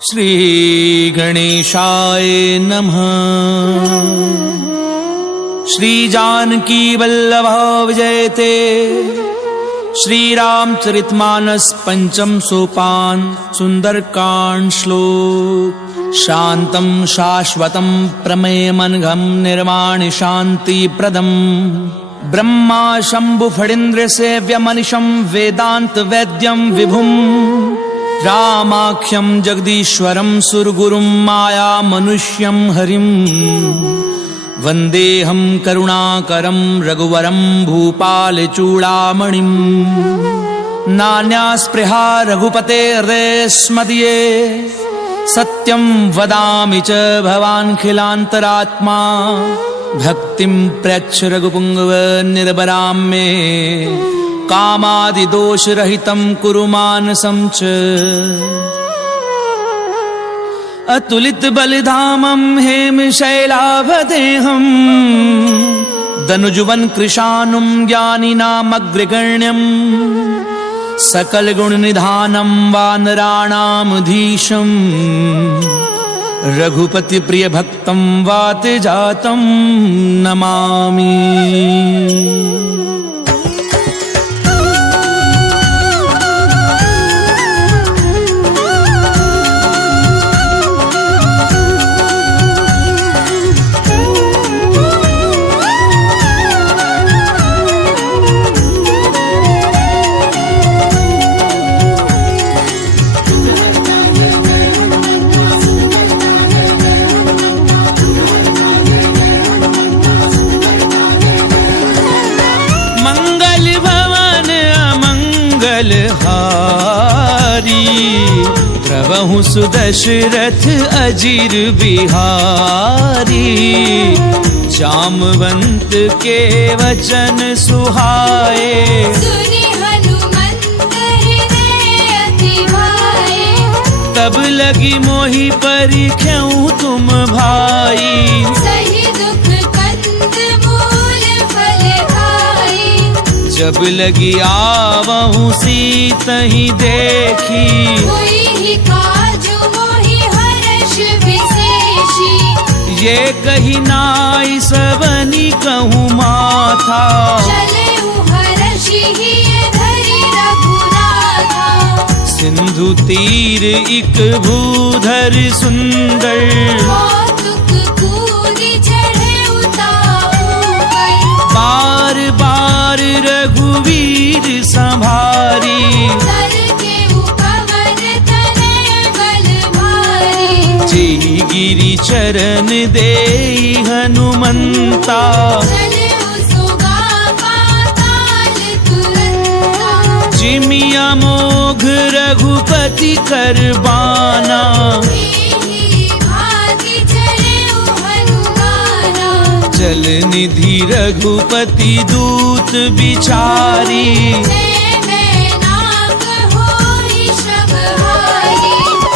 श्री गणेशाय नमः। श्री जानकी वल्लभ विजयते। श्री रामचरितमानस पंचम सोपान सुंदरकांड श्लोक। शांतं शाश्वतं प्रमेयमनघं निर्वाण शांति प्रदम् ब्रह्मा शंभु फणीन्द्र सेव्यमनिशं वेदांत वैद्यं विभुम् रामाख्यं जगदीश्वरं सुरगुरुं माया मनुष्यं हरिं वन्देऽहं करुणाकरं रघुवरं भूपालचूडामणिं। नान्या स्पृहा रघुपतेर्देस्मदीये सत्यं वदामि च भवान्खिलान्तरात्मा। भक्तिं प्रयच्छ रघुपुङ्गव निर्भरां मे कामादिदोषरहितं कुरु मानसं च। अतुलित बलिधामं हेमशैलाभदेहं दनुजुवन कृशानुं ज्ञानिनामग्रगण्यं सकलगुणनिधानं वानराणामधीशं रघुपति प्रिय भक्तं वातजातं नमामि। प्रभु सुदशरथ अजीर बिहारी। जामवंत के वचन सुहाए सुनि हनुमंत हृदय अति भाए। तब लगी मोहि परिख्यऊ तुम भाई। सही दुख कंद मूल फल खाई। जब लगी आवहु सीतहि देखी। कोई काजु मोहि हर्ष विशेषी। ये कही नाई सबनी कहूँ माथा। चलेउ हर्षि हिय धरि रघुनाथा। सिंधु तीर इक भूधर सुंदर। कौतुक कूदि चढ़ेउ ताऊ पर। बार बार रघुवीर संभारी। गिरि चरण दे हनुमंता। जिमिया मोघ रघुपति करबाना। चल निधि रघुपति दूत बिचारी।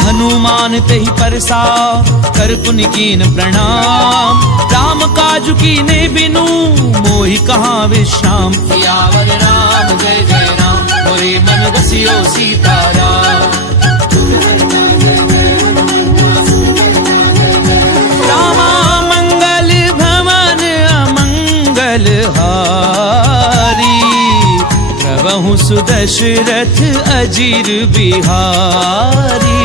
हनुमान तेहि परसा कर पुनि कीन प्रणाम। राम काज कीने बिनु मोहि कहाँ विश्राम। सियावर राम जय जय राम मोरे मन बसियो सीताराम। रामा मंगल भवन अमंगल हारी। प्रभु सुदशरथ अजीर बिहारी।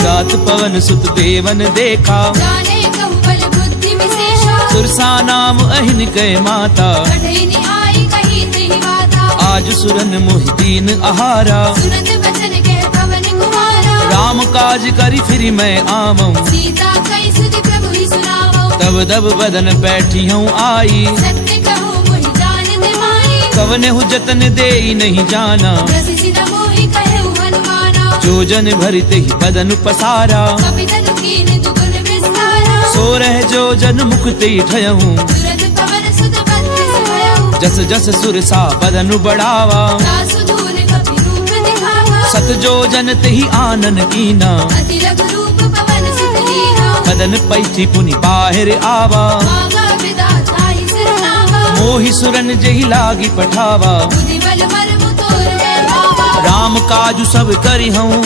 जात पवन सुत देवन देखा। जाने कहु बल बुद्धि विशेषा। सुरसा नाम अहिन कै माता। कठिन आई कही तेहि बाता। आज सुरन मोहि दीन आहारा। सुनत बचन कह पवन कुमारा। राम काज करि फिरि मैं आवऊं। सीता कई सुधि प्रभु ही सुनावऊं। तब दब बदन बैठी हूँ आई। सत्य कहूँ मोहि जान ते माई। कवने हु जतन देई नहीं जाना। रसि सिन मोहि कहेउ हनुमाना। जो जन भरित ही बदन पसारा। कपितनु कीन दुगुन विस्तारा। सो रह जो जन मुक्ति ठयहूँ। तुरत पवन सुत बंधि भयउ। जस जस सुरसा बदनु बढ़ावा। दासु धूल कपि रूप दिखावा। सत जो जन तेहि आनन कीना। अति रघु रूप पवन सुत लीना। बदन पैठी पुनि बाहिर आवा। मांगा विधाता ही सिरनावा। मोहि सुरन जेहि लागी पठावा। बुद्धि बल मर्म तोर में भावा। राम काजु सब करि हूँ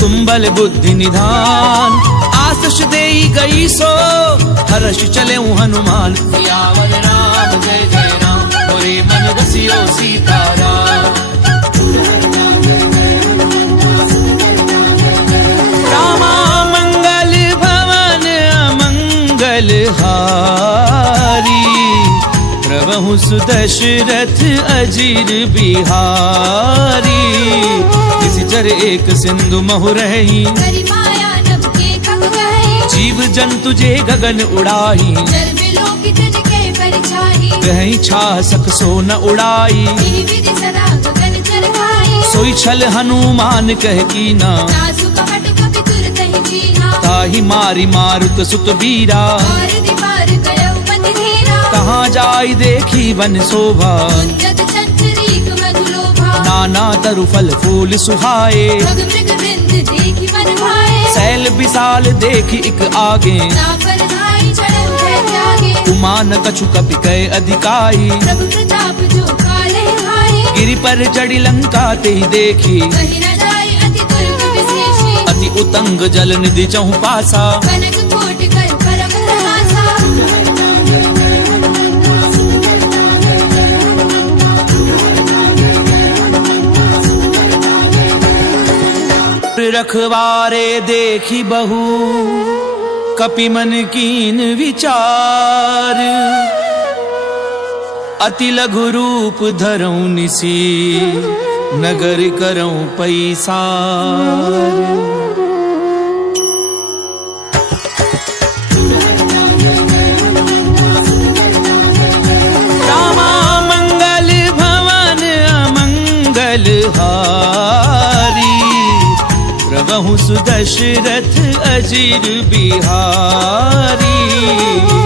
तुम्बल बुद्धि निधान। आशीष देई गई सो हर्ष चले हनुमान। सियावर राम जय जय राम, मोरे मन रसियो सीताराम। रामा मंगल भवन अमंगल हारी, प्रभु सुदशरथ अजीर बिहारी। किसी चर एक सिंधु महु रही, करी माया नभ के कब गए। जीव जंतु जे गगन उड़ाई, जल बिलोक तिनके परिछाई। कहीं छा सक सो न उड़ाई, विधि विधि सदा गगन चर खाई। सोई छल हनुमान कह कीना, नासु कपट कपि तुरत ही जीना। ताहि मारी मारुत सुत बीरा। और दीवार गयो पति धीरा। कहाँ जाई देखी वन शोभा, जग चंचरीक मधुलोभा। नाना तरु फल फूल सुहाए। भग मृग वृंद देखि मन भाए। सैल विशाल देखी इक आगे, तापर धाई चढ़ऊ भय त्यागे। उमा न कछु कपि कय अधिकाई। प्रभु प्रताप जो काले भाई। गिरि पर चढ़ी लंका ते देखी, कहीं न जाई अति दुर्ग विशेषी। अति उतंग जल निधि चहु पासा। कनक कोटि कर परम तहासा। रखवारे देखी बहु, कपि मन कीन विचार। अति लघु रूप धरऊं निसी, नगर करऊं पैसार। रामा मंगल भवन अमंगल हारी, प्रभु सुदशरथ अजीर बिहारी।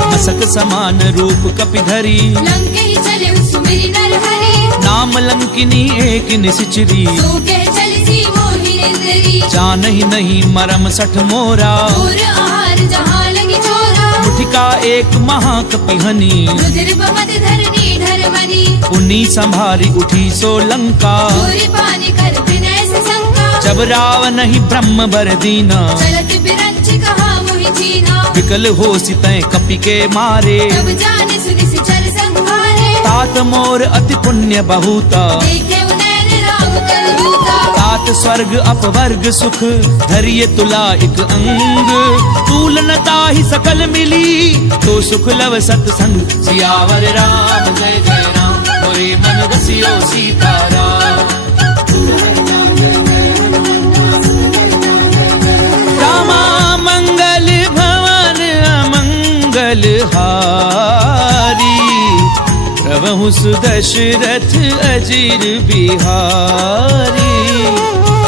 मसक समान रूप कपि धरी, लंके ही चले सुमिरि नर हरि। नाम लंकिनी एक निसिचरी। सो कह चली सी मोहि निंदरी। जानहि नहीं मरम सठ मोरा, और आहार जहाँ लगी चोरा। मुठिका एक महाकपिहनी, रुधिर बमत धरनी धरमनी। पुनी संभारी उठी सो लंका। पूरी पानी कर विनय से शंका। जब रावण ही ब्रह्म बर दीना, चलत बिरंच कहा मोहि चीना। विकल हो सितय कपि के मारे। तब जाने सुनि सिचर संहारे। तात मोर अति पुण्य बहुता, देखे उनैन राम कलयूता। तात स्वर्ग अपवर्ग सुख, धरिय तुला एक अंग। तूलनता ही सकल मिली, तो सुख लव सतसंग। सियावर राम जय जय राम, मोरे मन रसियो सीताराम। रामा मंगल भवन अमंगल हारी, प्रभु सुदशरथ अजीर बिहारी।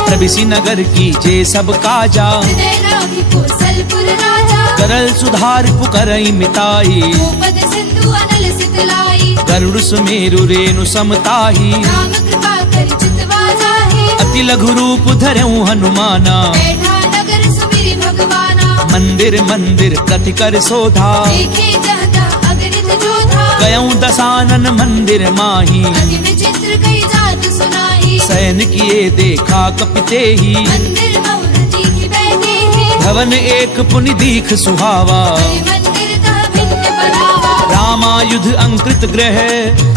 प्रभिसी नगर की जे सब काजा, हृदय राखी कौशलपुर राजा। करल सुधार पुकरई मिताई। भूपत सिंधु अनल सितलाई। गरुड़ सुमेरु रेणु समताही। राम कृपा कर चितवा जाहि। अति लघु रूप धरऊं हनुमाना, बैठा नगर सुमिरि भगवाना। मंदिर मंदिर प्रति कर शोधा। देखे जहता अगणित जोधा। गयऊं दसानन मंदिर माही। अति विचित्र कई जात सुनाई। सैन किए देखा कपिते ही, मंदिर बहुरति की बैठे ही। भवन एक पुनि दीख सुहावा। हरि मंदिर तह भिन्न बनावा। रामायुध अंकृत ग्रह,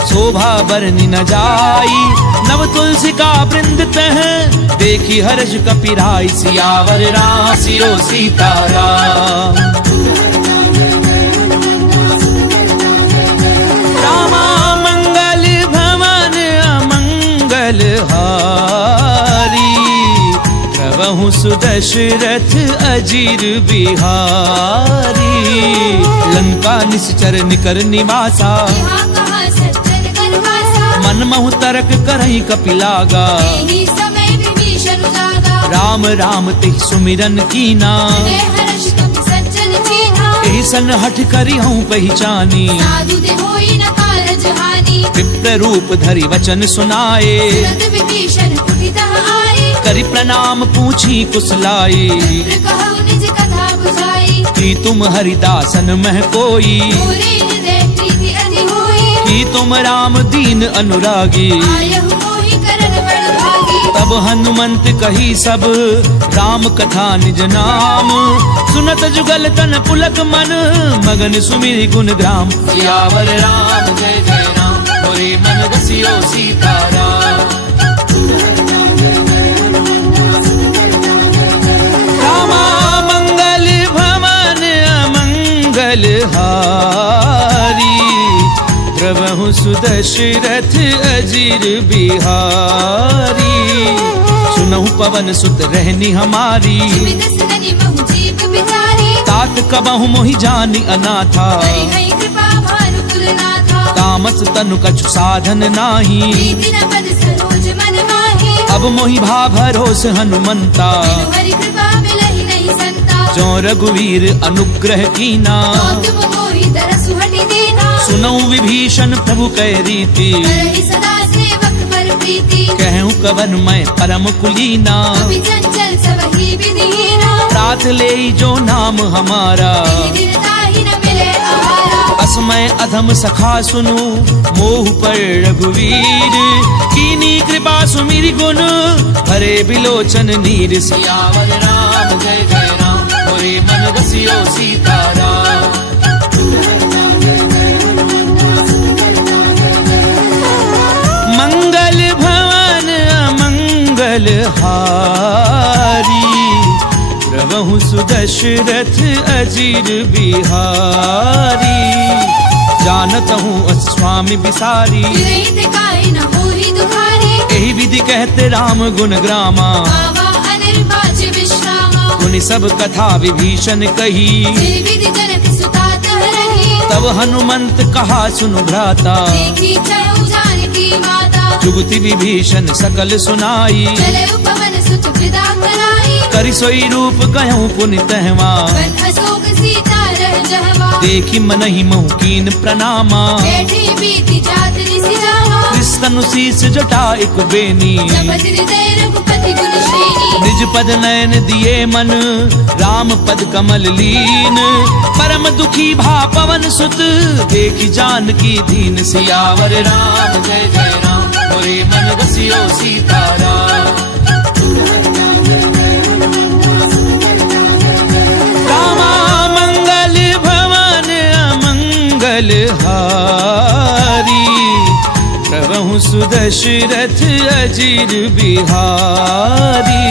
शोभा बरनि न जाई। नव तुलसी का वृंद तह, देखी हर्ष कपिराई। सियावर राम सियो सीताराम। रामा मंगल भवन अमंगल हारी, प्रभु सुदशरथ अजीर बिहारी। लंका निश्चर निकर निवासा, यहाँ कहाँ सज्जन करवासा। मन महु तरक करहि कपिलागा। यही समय विभीषण जागा। राम राम तिह सुमिरन कीना, हृदय हर्ष कपि सज्जन चीन्हा। एहि सन हठ करी हूँ पहचानी। साधु ते होई न कारज हानि। विप्र रूप धरि वचन सुनाए, तुरत विभीषण उठि तह आए। करि प्रणाम पूछी कुशलाई। विप्र कहु निज कथा बुझाई। कि तुम हरिदासन मह कोई, मोरे हृदय प्रीति अति होई। कि तुम राम दीन अनुरागी। आयहु मोहि करन बड़ भागी। तब तब हनुमंत कही सब राम कथा निज नाम। सुनत जुगल तन पुलक मन मगन सुमिरि गुण ग्राम। सियावर राम जय जय राम मोरे मन रसियो सीताराम। रामा मंगल भवन अमंगल हारी। द्रवहु सुदशरथ अजिर बिहारी। सुनहु पवन सुत रहनी हमारी। जिमित सननि महु जीव बिचारी। तात कबहु मोहि जानि अनाथा। हरि हरि कृपा भानु कुलनाथा। तामस तनु कछु साधन नाही। प्रीति न पद सरोज मन माही। अब मोहि भा भरोस हनुमंता। बिनु हरि कृपा मिलहि नहीं संता। जो रघुवीर अनुग्रह कीना। तो तुम मोहि तरसु हटि दीना। सुनऊ विभीषण प्रभु कै रीति। करहि सदा सेवक पर प्रीति। कहूँ कवन मैं परम कुलीना। कपि चंचल सबहि विधिहीना। प्रात ले जो नाम हमारा। दिन ताहि न मिले आहारा। असमय अधम सखा सुनु मोह पर रघुवीर। कीनी कृपा सुमिरि गुण भरे बिलोचन नीर। सियावर राम जय जय राम मोरे मन रसियो सीताराम। मंगल भवन अमंगल हारी। द्रवहु सुदशरथ अजिर बिहारी। जानत हूँ स्वामी बिसारी। विरहित काहि न होहि दुखारी। यही विधि कहते राम गुण ग्रामा। आवा अनिर्वाच विश्रामा। मुनि सब कथा विभीषण कही। जिन विधि जनक सुता तहरहि। तब हनुमंत कहा सुनु भ्राता। देखी चहु जानकी माता। जुगति विभीषण सकल सुनाई। चले उपवन सुत विदा कराई। करि सोई रूप कहूँ पुनि तहवा। बन अशोक सीता रह जहवा। देखी मनहि महु कीन प्रणामा। बैठी बीती जात निसि जावा। कृष्ण शीस जटा एक बेनी। जपत हृदय रघुपति गुण श्रेणी। निज पद नयन दिए मन राम पद कमल लीन। परम दुखी भा पवन सुत देखी जानकी दीन। सियावर राम जय जय राम मोरे मन रसियो सीताराम। रामा मंगल भवन अमंगल हारी। प्रभु सुदशरथ अजिर बिहारी।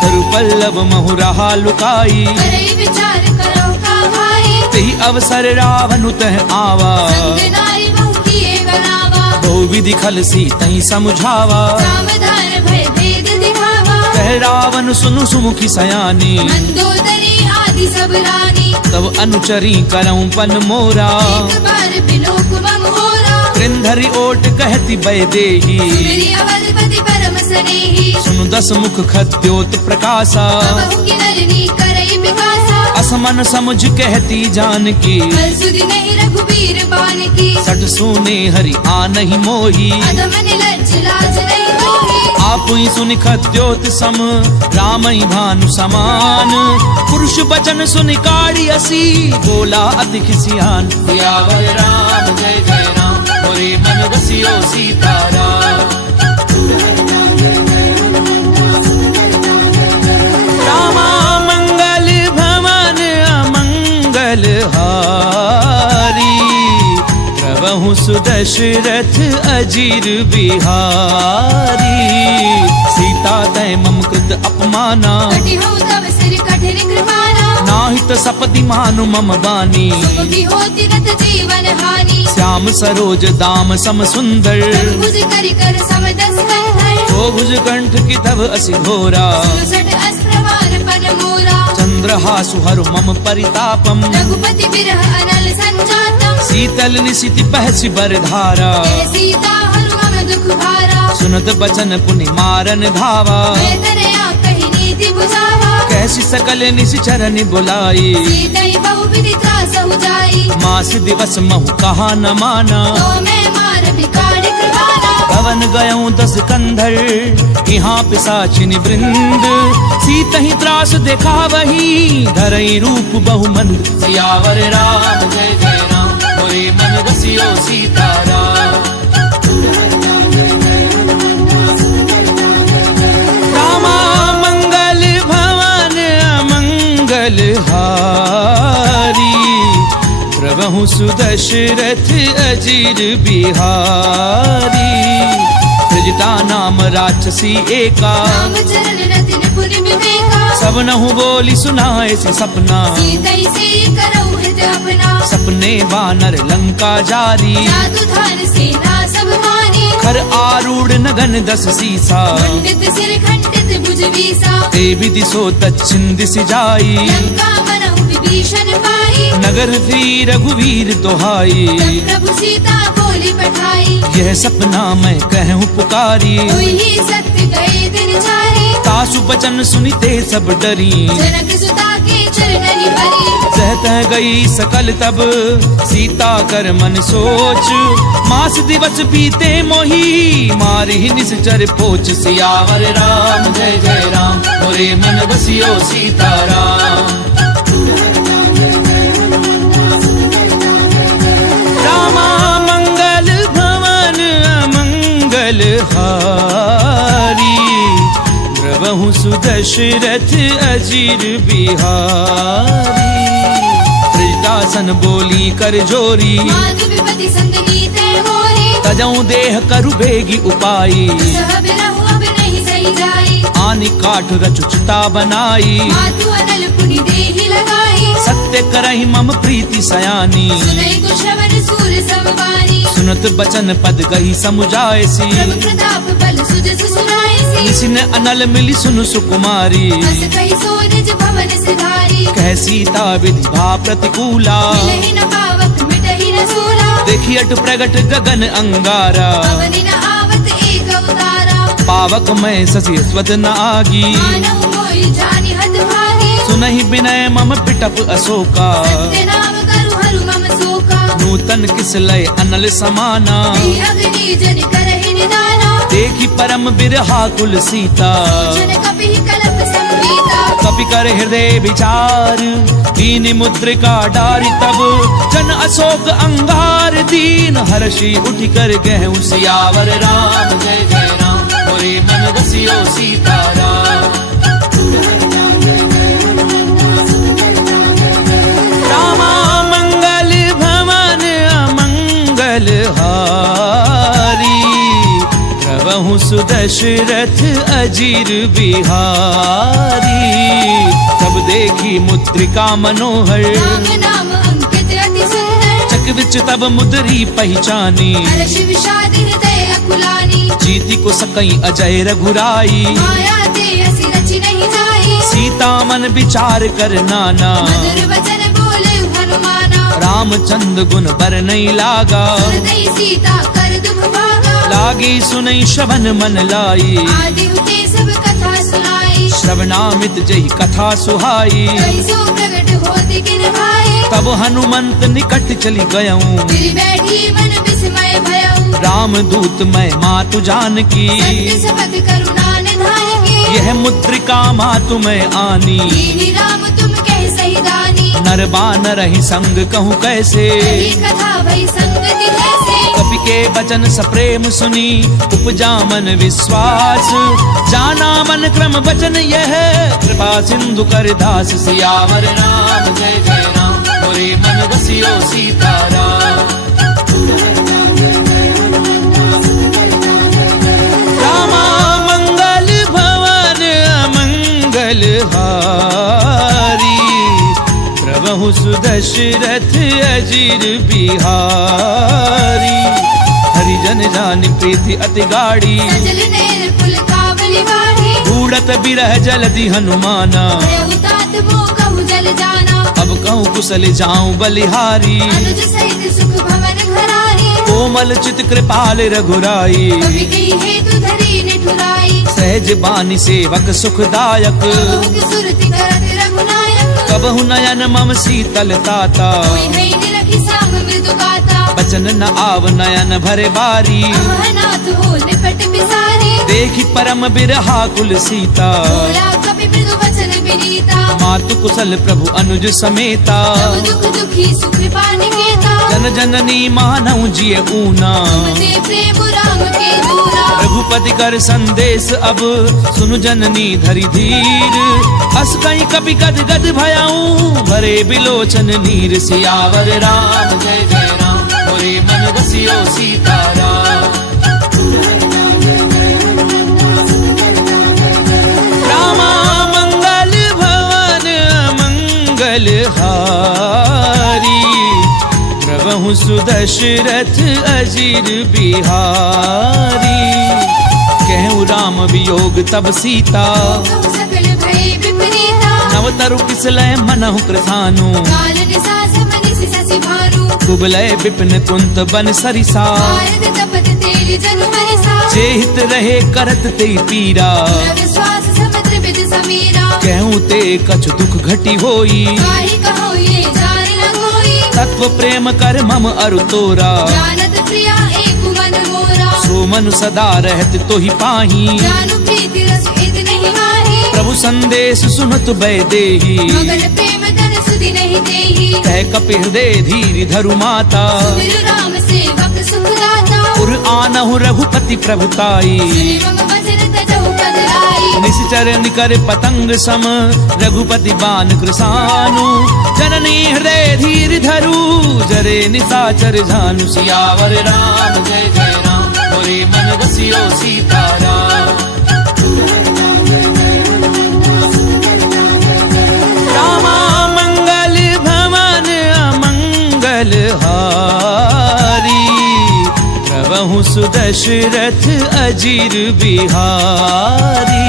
तरु पल्लव महु रहा लुकाई। करई विचार करो का भाई। तेहि अवसर रावण तह आवा। संग नारी बहु किए बनावा। बहु विधि खल सी तहि समझावा। सावधान भय भेद दिखावा। कह रावण सुनु सुमुखी सयानी। मंदोदरी आदि सब रानी। तब अनुचरी करऊं पन मोरा। एक बार बिलोक मम होरा। कृंधरि ओट कहती बय देही। सुमिरि अवधपति परम स्नेही। सुनु दस मुख खद्योत प्रकाशा। बहु की नलिनी करई विकासा। असमन समुझ कहती जानकी। बल सुधि नहीं रघुबीर बान की। सट सुने हरि आनहि मोही। अधम निलज्ज लाज नहीं होही। आपुई सुनि खद्योत सम रामई भानु समान। पुरुष बचन सुनि काढ़ी असी बोला अति खिसियान। सियावर राम जय जय राम मोरे मन रसियो सीताराम। रामा मंगल भवन अमंगल हारी। प्रभु सुदशरथ अजिर बिहारी। सीता तय मम कृत अपमाना। कटि हो तव सिर कठिन कृपाना। नाहित सपति मानु मम बानी। सुमुखी होती रत जीवन हानि। श्याम सरोज दाम सम सुंदर। भुज करि कर समदस कंधर। तो भुज कंठ की तब असि घोरा। सुसट अस्त्रवार पन मोरा। चंद्रहासु हरु मम परितापम। रघुपति बिरह अनल संजातम। शीतल निशिति बहसि बरधारा। जय सीता हरु मम दुख भारा। सुनत बचन पुनि मारन धावा। मैं तनया कहि नीति बुझावा। कैसी सकल निशिचरनि बुलाई। सीतई बहु विधि त्रासहु जाई। मास दिवस महु कहा न माना। तो मैं मार बिकाड़ कृपाना। पवन गयऊं दस कंधर यहाँ पिशाचिनि वृंद। सीतहि त्रास देखा वही धरई रूप बहुमंद। सियावर राम जय जय राम मोरे मन रसियो सीताराम। मंगलहारी द्रवहु सुदशरथ अजीर बिहारी त्रिजटा नाम राक्षसी एका राम चरण रतिन पुर विवेका सब नहु बोली सुनाए से सपना सीतई से करऊ हित अपना सपने वानर लंका जारी जादू धार सेना सब मानी खर आरूढ़ नगन दस सीसा खंडित सिर खंडित भुज बीसा ते विधि सो दक्षिण दिश जाई लंका मनहु विभीषण पाई नगर वीर रघुवीर दोहाई तब प्रभु सीता बोली पठाई यह सपना मैं कहूँ पुकारी हुई ही सत्य गए दिन चारे तासु बचन सुनिते सब डरी जनक सुता के चरणनि भरी सहत गई सकल तब सीता कर मन सोच मास दिवस बीते मोही मारी निश्चर पोच सियावर राम जय जय राम मोरे मन बसियो सीताराम रामा मंगल भवन अमंगल हारी द्रवहु सुदशरथ अजीर बिहारी त्रिजटासन बोली कर जोरी माधु विपति संग नीते मोरी तजऊ देह करु बेगी उपाई सह बिरहु अब नहीं सही जाई आनि काठ रचुचता बनाई माधु अनल पुनि देहि लगाई सत्य करहि मम प्रीति सयानी सुनई को श्रवण सूर समवानी सुनत बचन पद गही समुझायसी प्रभु प्रताप बल सुजस सुनाईसी निसिन अनल मिली सुनु सुकुमारी हस कहि सो निज भवन सिधारी कह सीता विधि भा प्रतिकूला मिलहि न पावक मिटहि न सूला देखी अट प्रगट गगन अंगारा पवनि न आवत एक अवतारा पावक मैं ससी स्वत न आगी मानहु मोहि जानि हत भागी सुनहि विनय मम पिटप अशोका सत्य नाम करु हरु मम शोका नूतन किस लय अनल समाना ही अग्नि जन करहि निदाना देखी परम बिरहा कुल सीता जन कपिहि कलप संवीता कपि कर हृदय विचार दीन मुद्रिका डारी तब जन अशोक अंगार दीन हर्षि उठ कर गहु सियावर राम जय जय राम मोरे मन बसियो सीताराम रामा मंगल भवन अमंगल हारी द्रवहु सुदशरथ अजीर बिहारी तब देखी मुद्रिका मनोहर राम नाम अंकित अति सुंदर चक विच तब मुद्री पहचानी हर्ष विषाद हृदय अकुलानी जीति को सकई अजय रघुराई माया ते असि रचि नहीं जाई सीता मन विचार कर नाना मधुर वचन बोले हनुमाना रामचंद्र गुण बर नहीं लागा सुरदई सीता कर दुख भागा लागी सुनई श्रवण मन लाई आदि उते सब कथा सुनाई श्रवणामित जही कथा सुहाई कहि सो प्रगट होति किन भाई तब हनुमंत निकट चली गयऊं फिर बैठी मन विस्मय भयऊ राम दूत मैं मातु जानकी सत्य सपथ करुणा निधान की यह मुद्रिका मातु मैं आनी दीनि राम तुम कह सही दानी नर बानर ही संग कहूँ कैसे कही कथा भई संगति कैसे कपि के वचन सप्रेम सुनी उपजा मन विश्वास जाना मन क्रम वचन यह कृपा सिंधु कर दास सियावर राम जय जय राम मोरे मन बसियो सीताराम रामा मंगल भवन अमंगल हारी प्रभु सुदशरथ अजीर बिहारी हरिजन जान प्रीति अति गाड़ी सजल नेर पुल कावली वाढ़ी बूढ़त बिरह जलधि हनुमाना भयउ तात मोह कहु जल जाना अब कहूँ कुशल जाऊं बलिहारी अनुज सहित सुख भवन घरारी कोमल चित कृपाल रघुराई कवि कही हेतु धरी निठुराई सहज बानी सेवक सुखदायक कबहु की सुरति करत रघुनायक कबहु नयन मम शीतल ताता कोई है निरखि साम मृदु गाता बचन न आव नयन भरे बारी अमरनाथ हो निपट बिसारी देखी परम बिरहा कुल सीता बोला कपि मृदु वचन विनीता मातु कुशल प्रभु अनुज समेता सब दुख दुखी सुख कृपा निकेता जन जननी मानव जिय ऊना ते प्रेम राम के दूरा रघुपति कर संदेश अब सुनु जननी धरि धीर अस कहीं कपि गद गद भयाऊं भरे बिलोचन नीर सियावर राम जय जय राम मोरे मन बसियो सीताराम रामा मंगल भवन मंगल हारी प्रभु सुदशरथ अजीर बिहारी कहूँ राम वियोग तब सीता तुम सकल भय विपरीता नवतरु किसलय मनहु कृथानु काल निसास मनिसि ससि भानु कुबलय विपिन कुंत बन सरिसा भारत तपत तेल जनु मरिसा जेहित रहे करत ते पीरा रग श्वास समुद्र विद समीरा कहूँ ते कछु दुख घटी होई काहि कहो ये जान न कोई तत्व प्रेम कर मम अरु तोरा जानत प्रिया एक मन मोरा सो मनु सदा रहत तोहि पाही जानु प्रीति रस इत नहीं माही प्रभु संदेश सुनत बै देही मगन प्रेम धन सुधि नहीं देही कह कपि हृदय धीर धरु माता सुमिर राम सेवक सुख दाता पुर आनहु रघुपति प्रभुताई सुनि मम वचन तजहु पद लाई निश्चर निकर पतंग सम रघुपति बान कृसानु जननी हृदय धीर धरु जरे निशाचर झानु सियावर राम जय जय राम मोरे मन बसियो सीताराम रामा मंगल भवन अमंगल हारी प्रभु सुदशरथ अजीर बिहारी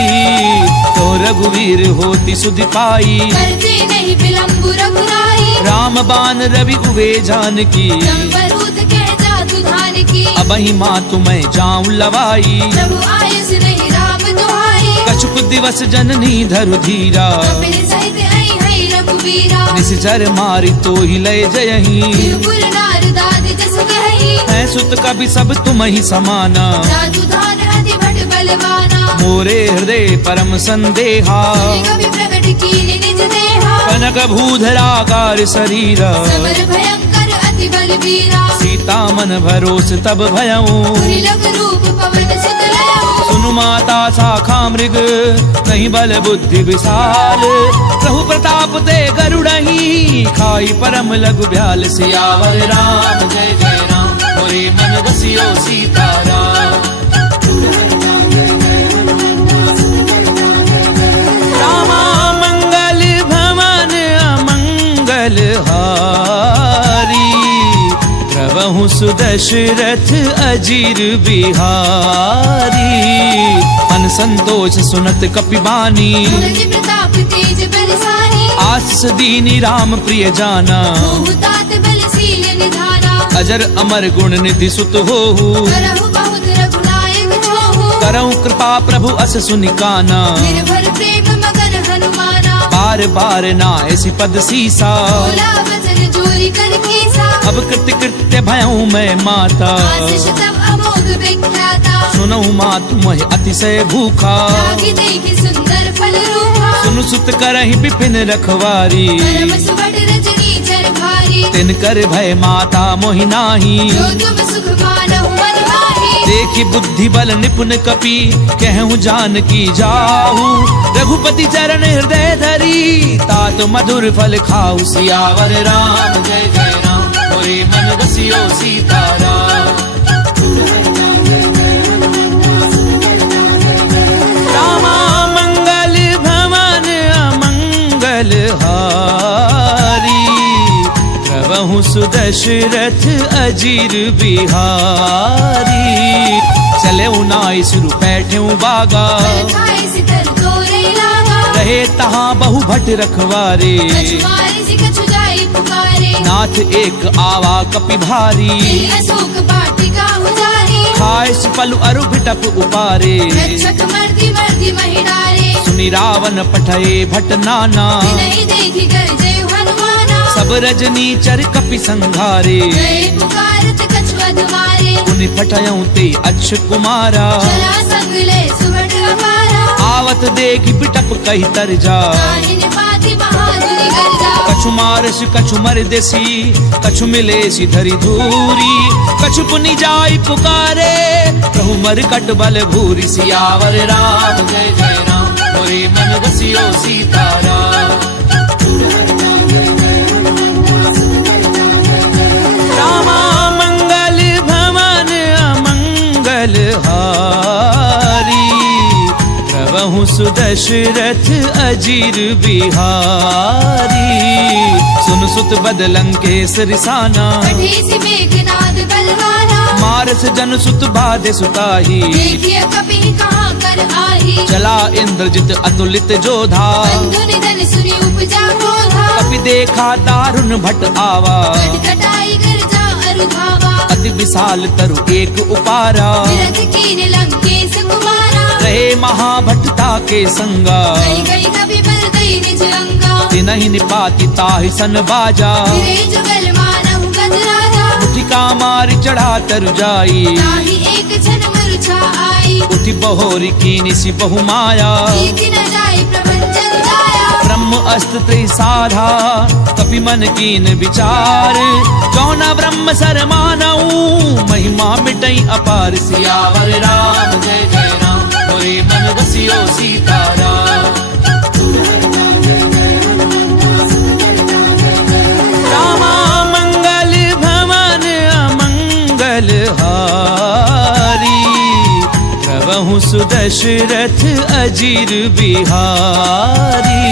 तो रघुवीर होती सुधि पाई करते नहीं विलंब रघुराई राम बान रवि उवे जानकी संवरूत कह जातु धान की अबहि मातु मैं जाऊं लवाई प्रभु आयुष नहीं राम दुहाई कछुक दिवस जननी धरु धीरा कपिल सहित आई हई रघुवीरा निश्चर मारी तो ही लय जयही त्रिपुर नार दाद जस कही है सुत कभी सब तुम ही समाना जादू धान अति भट बलवाना मोरे हृदय परम संदेहा कवि प्रकट कीन निज देहा कनक भूधराकार शरीरा समर भयंकर अति बलवीरा सीता मन भरोस तब भयऊं लग रूप पवन सुत लयऊ सुनु माता शाखा मृग नहीं बल बुद्धि विशाल प्रभु प्रताप ते गरुड़ही खाई परम लघु ब्याल सियावर राम जय जय राम मोरे मन बसियो सीताराम रामा मंगल भवन अमंगल हारी प्रभु सुदशरथ अजीर बिहारी मन संतोष सुनत कपिबानी तुलसी प्रताप तेज बलसानी आस दीनी राम प्रिय जाना तात बलशील निधाना अजर अमर गुण निधि सुत होहु करहु बहुत रघुनायक छोहु करऊं कृपा प्रभु अस सुनिकाना निर्भर प्रेम मगन हनुमाना बार बार ना ऐसी पद सीसा बोला वचन जोरी कर कीसा अब कृत्य कृत्य भयऊं मैं माता आशीष तब अमोघ विख्याता सुनऊ मातु मह अतिशय भूखा जागी देखी सुंदर फल रूपा सुनु सुत करहि विपिन रखवारी परम सुबट रजनी चर भारी तिन कर भय माता मोहि नाही जो तुम सुख मानहु मन माही देखी बुद्धि बल निपुण कपि कहूँ जान की जाहू रघुपति चरण हृदय धरी तात मधुर फल खाऊ सियावर राम जय जय राम मोरे मन बसियो सीताराम रामा मंगल भवन अमंगल हारी प्रभु सुदशरथ अजीर बिहारी चले उनाई सुरु बैठे बागा खाए सितर तोरे लागा रहे तहाँ बहु भट रखवारे कछुआरे से कछु जाई पुकारे नाथ एक आवा कपि भारी तेरी अशोक वाटिका उजारी खाए पलु अरु भिटप उपारे रक्षक मर्दी मर्दी महिडारे सुनि रावण पठये भट नाना नहीं देखी कर जय हनुमाना सब रजनी चर कपि संघारे जय पुकारत कछुआ तुम्हारे पुनि पठयऊं ते अक्ष कुमारा चला संग ले सुबट अपारा आवत देखी बिटप कही तर जा। ताहिन पाति बहादुरी गर्जा। कछु मारस कछु मर देसी, कछु मिले सी धरी धूरी। कछु पुनि जाई पुकारे, प्रभु मर कट बल भूरी। सियावर राम जय जय राम, मोरे मन बसियो सीताराम। रामा मंगल भवन अमंगल हारी, प्रभु सुदशरथ अजीर बिहारी। सुन सुत बदलंकेश रिसाना, कठेसी मेघनाद बलवाना। मारस जन सुत बाधे सुताही, देखिए कपि कहाँ कर आही। चला इंद्रजित अतुलित जोधा, बंधु निधन सुनी उपजा क्रोधा। कपि देखा दारुण भट आवा, कटकटाई गर्जा अरुधावा। अति विशाल तरु एक उपारा, विरथ कीन लंकेश कुमारा। रहे महाभटता के संगा, गई गई कपि बल गई निज अंगा। तिनहि निपाति ताहि सन बाजा, फिरे जुगल मानहु गद राजा। मुठिका मारि चढ़ा तरु जाई, ताहि एक क्षण मूर्छा आई। उठि बहोरी कीनि सि बहु माया। जीति न जाय प्रपंचन जाया। ब्रह्म अस्त्र त्रिसाधा, कपि मन कीन विचार। जौना ब्रह्म सर मानऊ, महिमा मिटई अपार। सियावर राम जय जय राम, मोरे मन बसियो सीताराम। रामा मंगल भवन अमंगल हारी, प्रभु सुदशरथ अजीर बिहारी।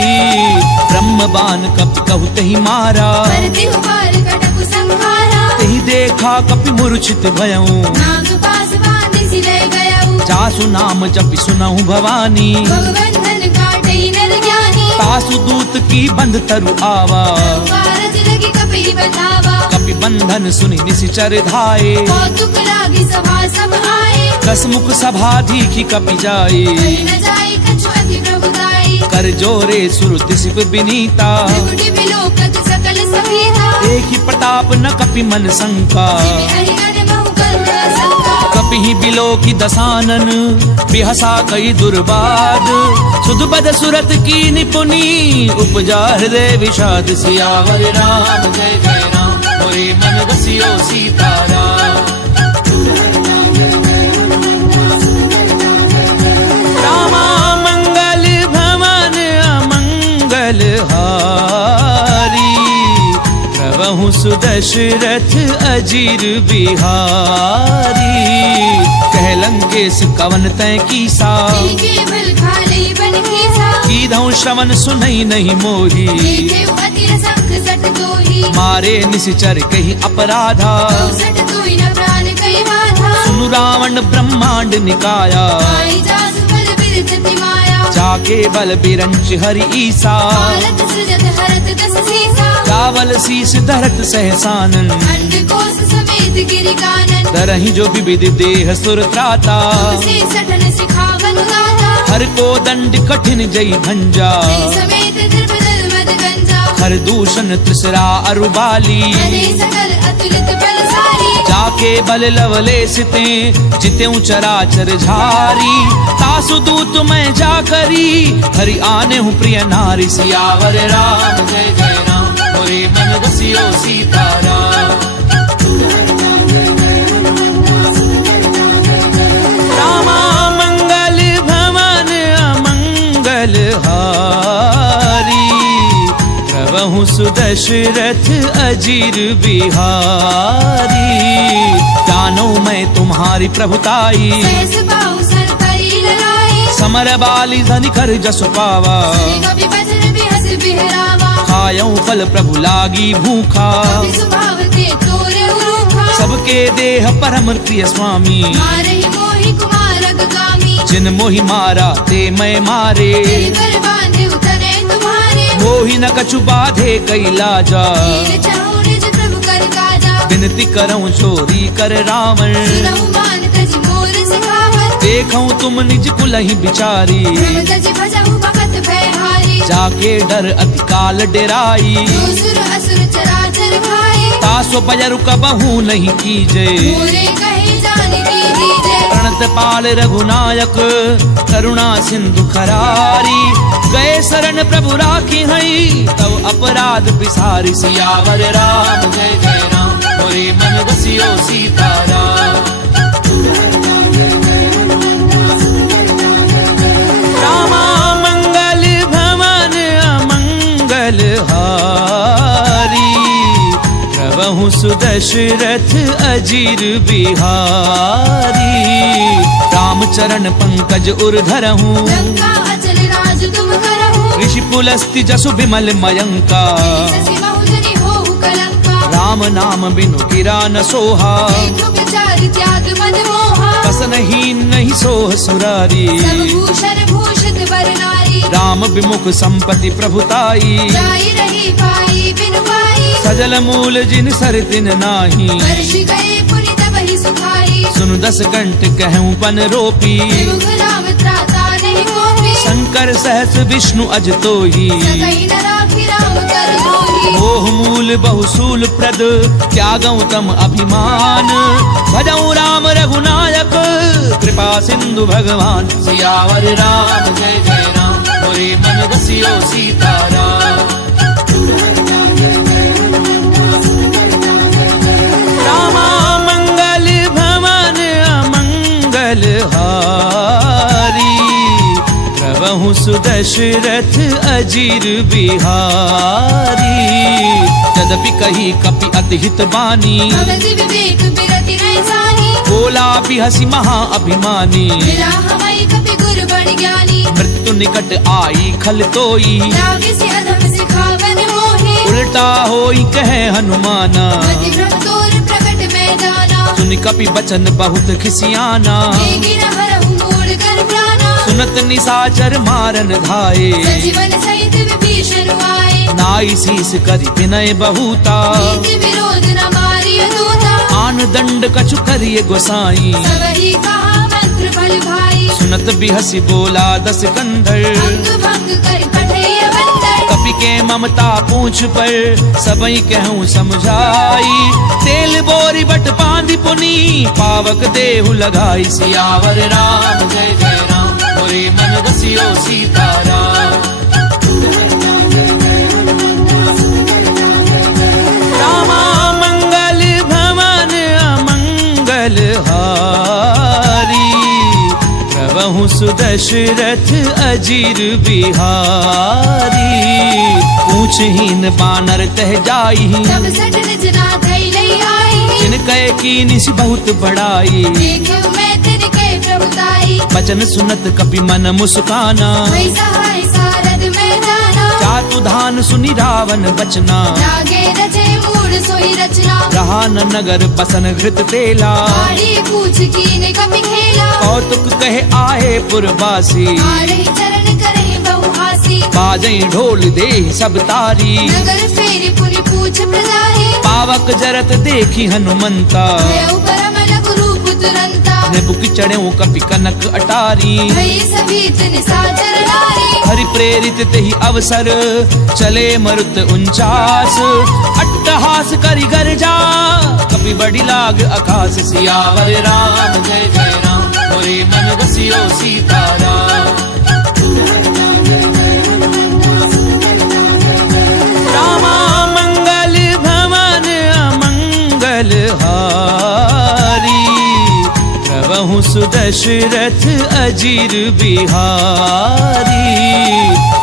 ब्रह्म बाण कपि कहु तहि मारा, भरति हुबार कटकु संहारा। तहि देखा कपि मूर्छित भयऊ, नाग पास बांधि सिलय गयऊ। जासु नाम जपि सुनहु भवानी, भगवंधन काटई नर ज्ञानी। तासु दूत की बंध तरु आवा, कारज लगी कपि बतावा। कपि बंधन सुनि निशिचर धाये। कौतुक लागी सभा सब आए। कसमुख सभा दीखी कपि जाए, कहि न जाय कछु अति प्रभुताई। कर जोरे सुर दिसिप विनीता। त्रिकुटी बिलोकत सकल सभीता। देखी प्रताप न कपि मन शंका, जिमि अहि अनमहु करुणा शंका। कपि ही बिलो की दसानन, बिहसा कई दुर्बाद। सुध बद सुरत की निपुनी, उपजा हृदय विषाद। सियावर राम जय जय राम, मोरे मन बसियो सीताराम। रामा मंगल भवन अमंगल हारी, प्रभु सुदशरथ अजीर बिहारी। कह लंकेश कवन तै कीसा, केवल खाले बन कीसा। कीधौ श्रवण सुनई नहीं मोही। देखेउ अति असंख सट दोही। मारे निशिचर कही अपराधा, सट दोई न प्राण कई बाधा। सुनु रावण ब्रह्मांड निकाया, आई जासु बल बिरचति माया। जाके बल बिरंच हरि ईसा। भारत सृजत हरत दस सीसा। चावल शीस धरत सहसानन, अंड कोश समेत गिरि कानन। तरहि जो विविध देह सुर त्राता। से सठन सिखावन गाथा। हर को दंड कठिन जई भंजा, समेत द्रपदल मद गंजा। हर दूषण त्रिसरा अरुबाली। हरे सकल अतुलित बलशाली। जाके बल लवले सिते, जितेऊ चराचर झारी। तासु दूत मैं जा करी, हरि आने हूँ प्रिय नारी। सियावर राम जय जय राम, मोरे मन बसियो सीताराम। रामा मंगल भवन अमंगल हारी, प्रभु सुदशरथ अजीर बिहारी। जानो मैं तुम्हारी प्रभुताई, सहस बाहु सर तरी ललाई। समर बाली धनि कर जसु पावा। श्री कपि बचन बिहस बिहरावा। खायऊ फल प्रभु लागी भूखा, कपि स्वभाव ते तोरे उरूखा। सबके देह परम प्रिय स्वामी। मारहि मोहि कुमारक गामी। जिन मोहि मारा ते मैं मारे, तेहि पर बांधे उतरे तुम्हारे। मोहि न कछु बाधे कैलाजा। वीर चहु निज प्रभु कर काजा। विनती करऊं चोरी कर रावण, सुनहु मान तज मोर सिखावन। देखऊं तुम निज कुलहि बिचारी। प्रभु तज भजहु भगत भयहारी। जाके डर अति काल डेराई, जो सुर असुर चराचर भाई। तासो बजरु कबहू नहीं कीजे। मोरे कहे जान दीजिए। प्रणत पाल रघुनायक करुणा सिंधु खरारी गए शरण प्रभु राखी हई तव अपराध बिसारी सियावर राम जय जय राम मोरे मन बसियो सीताराम रामा मंगल भवन अमंगल हारी प्रभु सुदशरथ अजीर बिहारी रामचरण पंकज उर्धरहूँ लंका अचल राज तुम करहु ऋषि पुलस्ति जसु बिमल मयंका शशि बहुजनी होहु कलंका राम नाम बिनु गिरा न सोहा देखो विचार त्याग मद मोहा बसनहीन नहीं सोह सुरारी सब भूषण भूषित वर नारी राम विमुख संपत्ति प्रभुताई जाई रही पाई बिनु पाई सजल मूल जिन सर दिन नाही वर्ष गए पुनि तब ही सुखाई सुनु 10 कंठ कहूँ पन रोपी विमुख राम त्राता नहीं कोपी शंकर सहस विष्णु अज तोही सकई न राखी राम कर दोही मोह मूल बहुसूल प्रद त्यागऊ तम अभिमान भजऊ राम रघुनायक कृपा सिंधु भगवान सियावर राम जय जय राम मोरे मन बसियो सीताराम रामा मंगल भवन अमंगल हारी प्रभु सुदशरथ अजीर बिहारी यद्यपि कही कपि अति हित बानी भगत विवेक बिरति नहीं जानी बोला बिहसी महा अभिमानी मिला हमारी कपि गुरु बड़ ज्ञानी मृत्यु निकट आई खल तोई लागे से अधम सिखावन मोहे उल्टा होई कहे हनुमाना मति भ्रम तोर प्रकट में जाना सुन कपि बचन बहुत खिसियाना देगी न हरहु मूढ़ कर प्राणा सुनत निसाचर मारन धाये सजीवन सहित विभीषण आए नाई शीस करि विनय बहुता नीति विरोध न मारिय दूता आन दंड कछु करिय गोसाई सब ही कहा मंत्र फल भाई सुनत बिहसी बोला 10 कंधर अंग भंग कर पठैय बंदर कपि के ममता पूछ पर सबई कहूँ समझाई तेल बोरी बट पांदी पुनी पावक देहु लगाई सियावर राम जय जय राम मोरे मन बसियो सीताराम रामा मंगल भवन अमंगल हारी प्रभु सुदशरथ अजीर बिहारी पूछहीन बानर तह जाई सब सट निजना धई लई आई जिन कहे की निस बहुत बड़ाई देखो मैं तिनके प्रभुताई बचन सुनत कपि मन मुस्काना भई सहाय सारद में जाना चातु धान सुनि रावण बचना लागे रचे मूढ़ सोई रचना रहा न नगर बसन घृत तेला आड़ी पूछ कीने कपि खेला कौतुक कहे आए पुरवासी आ रही चरण करे बहुहासी बाजई ढोल दे सब तारी नगर फेरी पुनि पूछ प्रजाहि पावक जरत देखी हनुमंता भयउ परम लघु रूप तुरंता निबुक चढ़ऊ कपि कनक अटारी भई सभी तिन साचर नारी हरि प्रेरित तेहि अवसर चले मरुत 49 अट्टहास करि गर्जा कपि बड़ी लाग आकाश सियावर राम जय जय राम मोरे मन बसियो सीताराम रामा मंगल भवन अमंगल हारी प्रभु सुदशरथ अजीर बिहारी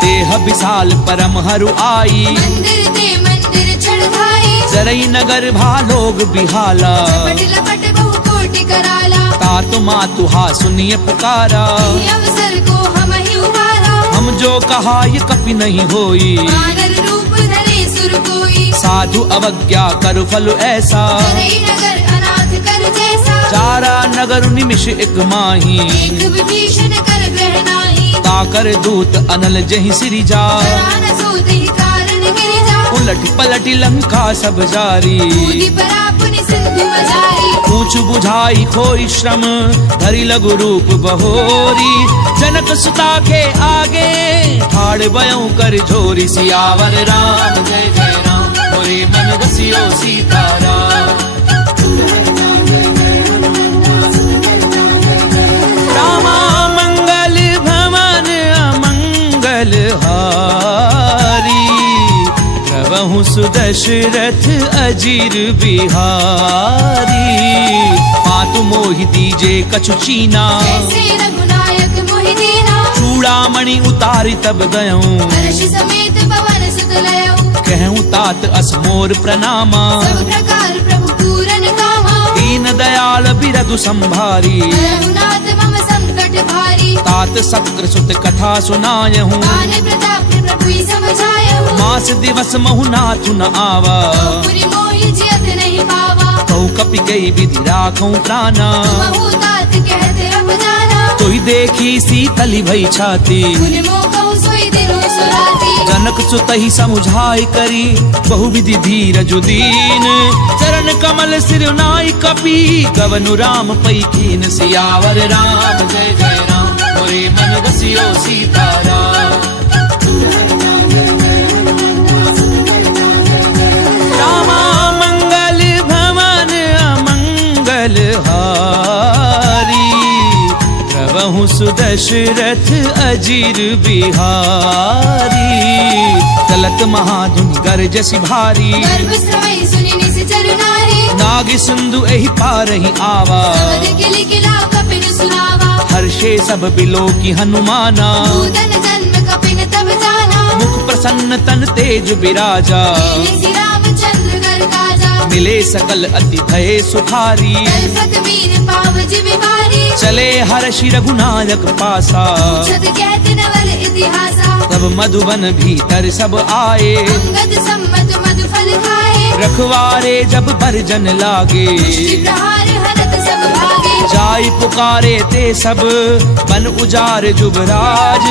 देह विशाल परम हरु आई मंदिर ते मंदिर चढ़ाई जरई नगर भालोग बिहाला पट लपट बहु कोटि कराला तातु मातु हा सुनिए पुकारा ये अवसर को हम ही उबारा हम जो कहा ये कपि नहीं होई वानर रूप धरे सुर कोई साधु अवज्ञा कर फल ऐसा करई नगर अनाथ कर जैसा चारा नगर निमिष एक माही एक विभीषण कर ग्रहणाई ताकर दूत अनल जहि सिरि जा जरा न सोते ही कारण गिरि जा उलट पलट लंका सब जारी कूदी परा पुनि सिंधु मजारी पूछ बुझाई खोई श्रम धरि लघु रूप बहोरी जनक सुता के आगे ठाड़ बयऊ कर झोरी सियावर राम जय जय राम मोरे मन बसियो सीताराम प्रभु सुदशरथ अजीर बिहारी मातु मोहि दीजे कछु चीना जैसे रघुनायक मोहि दीना चूड़ामणि उतारि तब गयऊं हर्ष समेत पवन सुत लयऊ कहूँ तात असमोर प्रणामा सब प्रकार प्रभु पूरन कामा दीन दयाल बिरधु संभारी रघुनाथ मम संकट भारी तात सक्र सुत कथा सुनायहूँ मान प्रताप प्रभु समझायहु मास दिवस महु नाथु न आवा पुरि मोहि जियत नहीं पावा कहु कपि गई विधि राखूं प्राणा महु तात कहते अब जाना तोहि देखी सीतली भई छाती पुनि मोह कहु सोई दिनो सुराती जनक सुतहि समुझाई करी बहुविधि धीरज दीन चरण कमल सिर नाई कपि गवनु राम पई कीन सियावर राम जय जय राम मोरे मन रसियो सीताराम रामा मंगल भवन अमंगल हारी प्रभु सुदशरथ अजीर बिहारी चलत महाधुन गरजसि भारी गर्भ श्रवई सुनि निश्चर नारी नाग सिंधु एहि पारहि आवा सबद किलि किला कपिन सुनावा हर्षे सब बिलो की हनुमाना भूतन जन्म कपिन तब जाना मुख प्रसन्न तन तेज बिराजा लीले सि रामचंद्र कर काजा मिले सकल अति भय सुखारी तलफत मीर पाव जिमि भारी चले हर्षि रघुनायक पासा छत कहत नवल इतिहासा तब मधुबन भीतर सब आए अंगद सम्मत मधु फल खाए रखवारे जब बरजन लागे मुष्टि प्रहार हरत सब भागे जाई पुकारे ते सब बन उजार जुबराज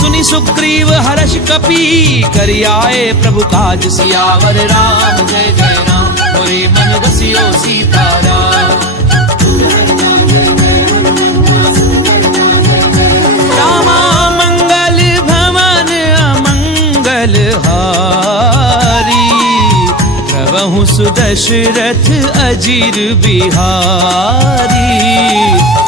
सुनि सुग्रीव हर्ष कपि करि आए प्रभु काज सियावर राम जय जय राम मोरे मन रसियो सीताराम रामा मंगल भवन अमंगल हारी प्रभु सुदशरथ अजीर बिहारी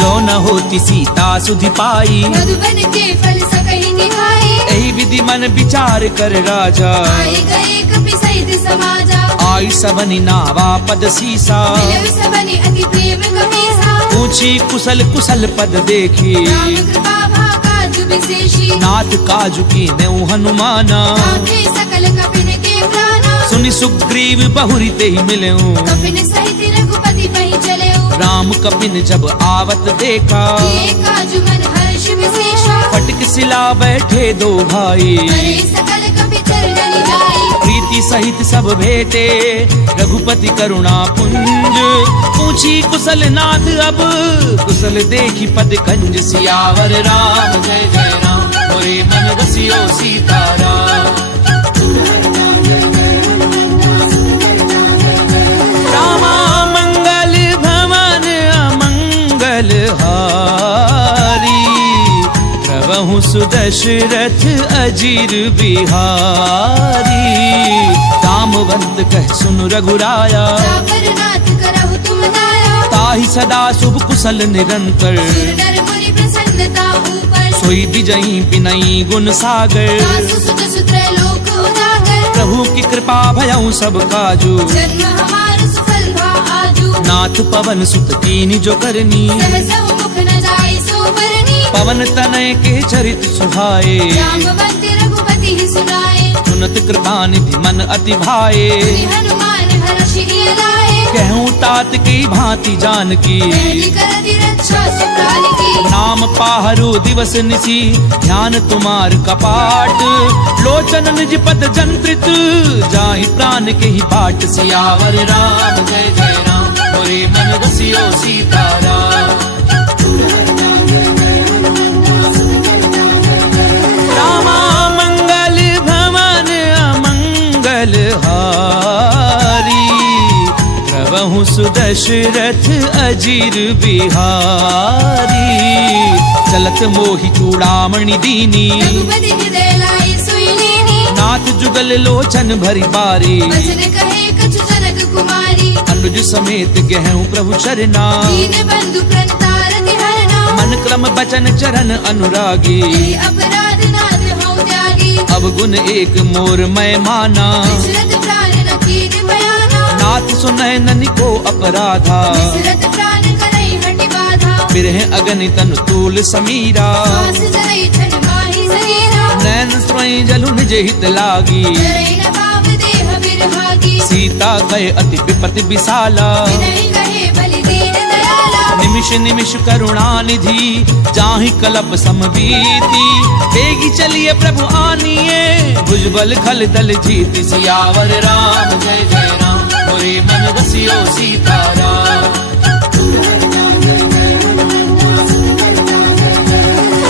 जो न होती सीता सुधि पाई मधुबन के फल सकहि निभाए एहि विधि मन विचार कर राजा आए गए कपि सहित समाजा आई सबनि नावा पद सीसा मिलव सबनि अति प्रेम कपीसा पूछी कुशल कुशल पद देखी राम कृपा भाकाजु विशेषी नाथ काजु की नेउ हनुमाना आखे सकल कपिन के प्राणा सुनि सुग्रीव बहुरी ते ही मिलेऊ कपिन सहित रघुपति पहि चलेऊ राम कपिन जब आवत देखा ये काजु मन हर्ष विशेषा फटक सिला बैठे दो भाई करे सकल कपि चरणनि जाई प्रीति सहित सब भेटे रघुपति करुणा पुंज पूछी कुशल नाथ अब कुशल देखी पद कंज सियावर राम जय जय राम मोरे मन रसियो सीताराम रामा मंगल भवन अमंगल हारी प्रभु सुदशरथ अजीर बिहारी दामवंत कह सुन रघुराया जापर नाथ करहु तुम दाया ताहि सदा शुभ कुशल निरंतर सुर नर मुनि प्रसन्नता ऊपर सोई विजयी बिनई गुण सागर सासु सुत सुत्र लोक उजागर प्रभु की कृपा भयऊ सब काजू जन्म हमार सुफल भा आजू नाथ पवन सुत कीनी जो करनी सहसहु मुख न जाय सोबरनी पवन तनय के चरित सुहाए रामवंत रघुपति ही सुनाए सुनत कृपा निधि मन अति भाए मुनि हनुमान हर्षि लाए कहूँ तात की भांति जान की पहली करति रक्षा सुप्राण की नाम पाहरु दिवस निसी ध्यान तुम्हार कपाट लोचन निज पद जंत्रित जाहि प्राण के ही बाट सियावर राम जय जय राम मोरे मन रसियो सीताराम रामा मंगल भवन अमंगल हारी प्रभु सुदशरथ अजीर बिहारी चलत मोहि चूड़ामणि दीनी रघुपति हृदय लाए सोई लेनी नाथ जुगल लोचन भरी बारी वचन कहे कछु जनक कुमारी अनुज समेत गहूँ प्रभु चरना दीन बंधु प्रणतारति हरना मन क्रम बचन चरण अनुरागी अपराध नाथ हौ त्यागी अवगुण एक मोर मैं माना, विचरत प्राण न कीन बयाना, नाथ सुनय ननि को अपराधा, विचरत प्राण करई हटि बाधा, बिरह अगनि तनु तूल समीरा, श्वास जरई छन माहि शरीरा, नैन स्वयं जलु निज हित लागी, जरई न भाव देह बिरहागी, सीता गए अति विपति विशाला, विनय कहे बलि दीन दयाला, निमिष निमिष करुणा निधि, जाहि कलप समबीति, बेगी चलिए प्रभु आनिए, भुजबल खल दल जीति, सियावर राम जय जय राम, मोरे मन बसियो सीताराम।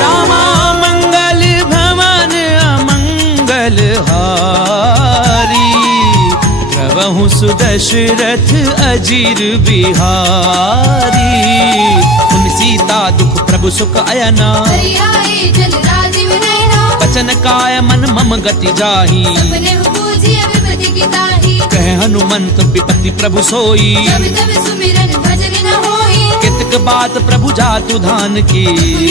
रामा मंगल भवन अमंगल हारी, प्रभु सुदशरथ अजीर बिहारी, उन सीता दुख प्रभु सुख अयना, हरि आए जल राजीव नयना, बचन काय मन मम गति जाहि, सपने पूजिय विपति की ताहि, कह हनुमंत विपति प्रभु सोई, जब तब सुमिरन भजन न होई, कितक बात प्रभु जातु धान की,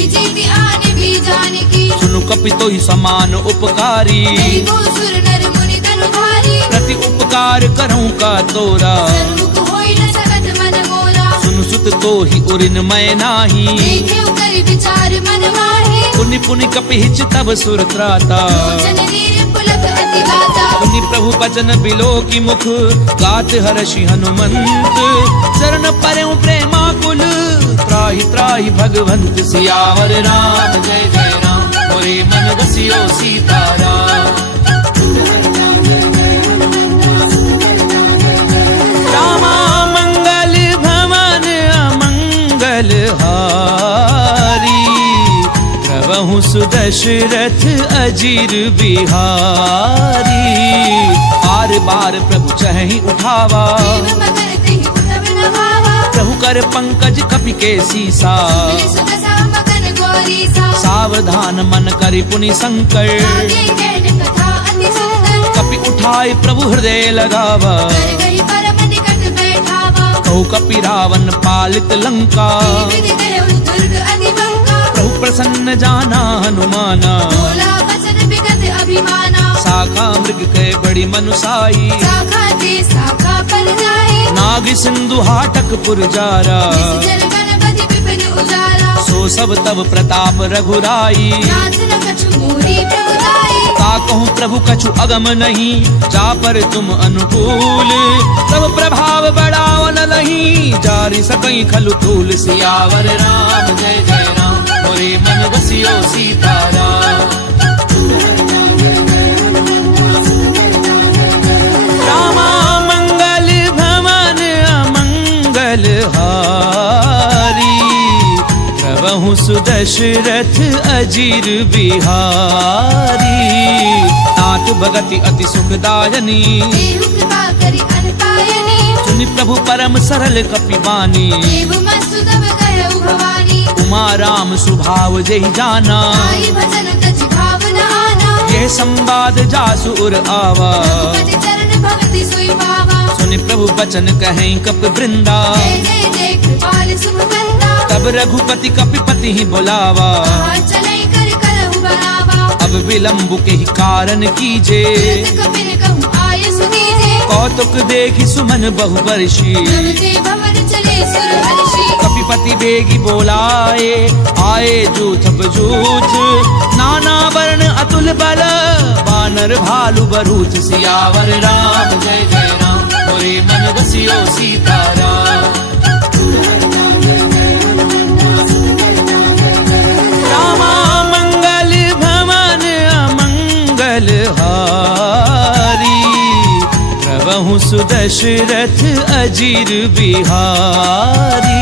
जीति आने भी जाने की, सुनु कपितो ही समान उपकारी, नहीं को सुर नर मुनि तनु धारी, प्रति उपकार करऊं का तोरा, सन्मुख होई न सकत मन मोरा, सुनु सुत तो ही उरिन मैं नाही, देखे कर विचार मन माहे, पुनि पुनि कपिहिच तब सुर त्राता, लोचन नीर पुलक अति गाता, पुनि प्रभु बचन बिलो की मुख, गात हर्षि हनुमंत, चरण परऊं प्रेमाकुल, त्राहि त्राहि भगवंत, सियावर राम जय जय राम, मोरे मन बसियो सीताराम। रामा मंगल भवन अमंगल हारी, प्रभु सुदशरथ अजीर बिहारी, बार बार प्रभु चहि उठावा, देव मगर तेहि उठब न भावा, प्रभु कर पंकज कपि के सीसा, मिलि सुत सा मगन गौरी सा, सावधान मन करि पुनि संकर, आगे कहन कथा अति सुंदर, कपि उठाय प्रभु हृदय लगावा, कर गई परम निकट बैठावा, कहु कपि रावण पालित लंका, विधि करहु दुर्ग अति बंका, प्रभु प्रसन्न जाना हनुमाना, बोला बचन विगत अभिमाना, शाखा मृग के बड़ी मनुसाई, शाखा ते शाखा पर जाए, नाग सिंधु हाटक पुरजारा, जल गणपति विपिन उजारा, सो सब तब प्रताप रघुराई, नाथ न कछु मोरी प्रभुताई, ता कहूँ प्रभु कछु अगम नहीं, जा पर तुम अनुकूल, तब प्रभाव बढ़ाव न लही, जारि सकई खलु तूल, सियावर राम जय जय राम, मोरे मन बसियो सीताराम। रामा मंगल भवन अमंगल हारी, प्रभु सुदशरथ अजीर बिहारी, नाथ भगति अति सुखदायनी, देहु कृपा करि अनपायनी, सुनि प्रभु परम सरल कपिबानी, देव मस्तु तब कहु भवानी, उमा राम सुभाव जहि जाना, आई भजन तज भाव न आना, यह संवाद जासु उर आवा, रघुपति चरण भगति सोई पावा, सुनि प्रभु बचन कहें कपि वृंदा, जय जय जय कृपाल सुख कंदा, तब रघुपति कपिपति ही बुलावा, कहा चलै कर करहु बनावा, अब विलंब के ही कारण कीजे, तुरत कपिन कहूँ आय सुनीजे, कौतुक देखि सुमन बहु वर्षी, जब ते भवन चले सुर हर्षि, कपिपति बेगी बोलाए, आए जूथ बजूथ, नाना वर्ण अतुल बल, बानर भालु बरूथ, सियावर राम जय जय राम, मोरे मन बसियो सीताराम। रामा मंगल भवन अमंगल हारी, प्रभु सुदशरथ अजीर बिहारी,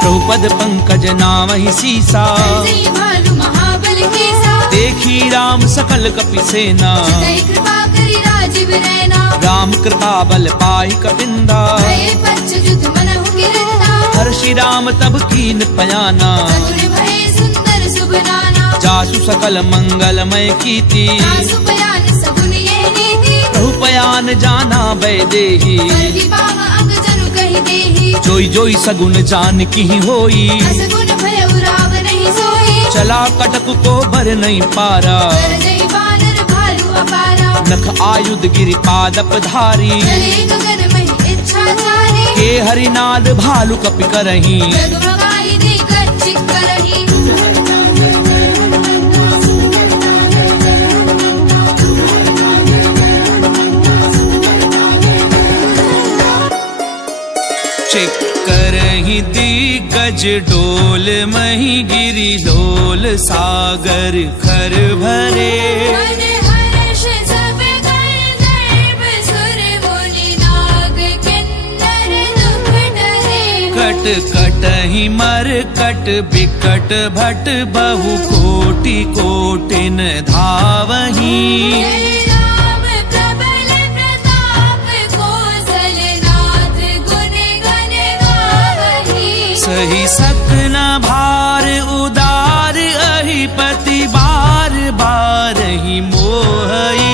प्रभुपद पंकज नामहि सीसा, जय भालु महाबल केसा, देखी राम सकल कपि सेना, चितई कृपा करि राजीव नयना, राम कृपा बल पाई कपिंदा, भये पंच जुग मनहु गिरंदा, हर्षि राम तब कीन पयाना, चतुर भये सुंदर शुभ नाना, जासु सकल मंगलमय कीर्ति, तासु बयान सगुन ये नीति, प्रभु पयान जाना वैदेही, सर्वि भाव अंग जनु कहि देहि, जोई जोई सगुन जान की होई, असगुन भय उराव नहीं सोई, चला कटक को भर नहीं पारा, कर जय बानर लख आयुध गिरि पादप धारी चले गगन महि इच्छाचारी के हरिनाद भालु कपि करही जगमगाई दे गर्जित करही करही दिग्गज डोल मही गिरि डोल सागर खर भरे मन हर्ष सब कर गर्भ सुर मुनि नाग किन्नर दुख डरे कट कटहि मर कट बिकट भट बहु कोटि कोटिन धावही जय राम प्रबल प्रताप कौशलनाथ गुण गण गावही सही सकन भार उदार अहिपति बार बार ही मोहई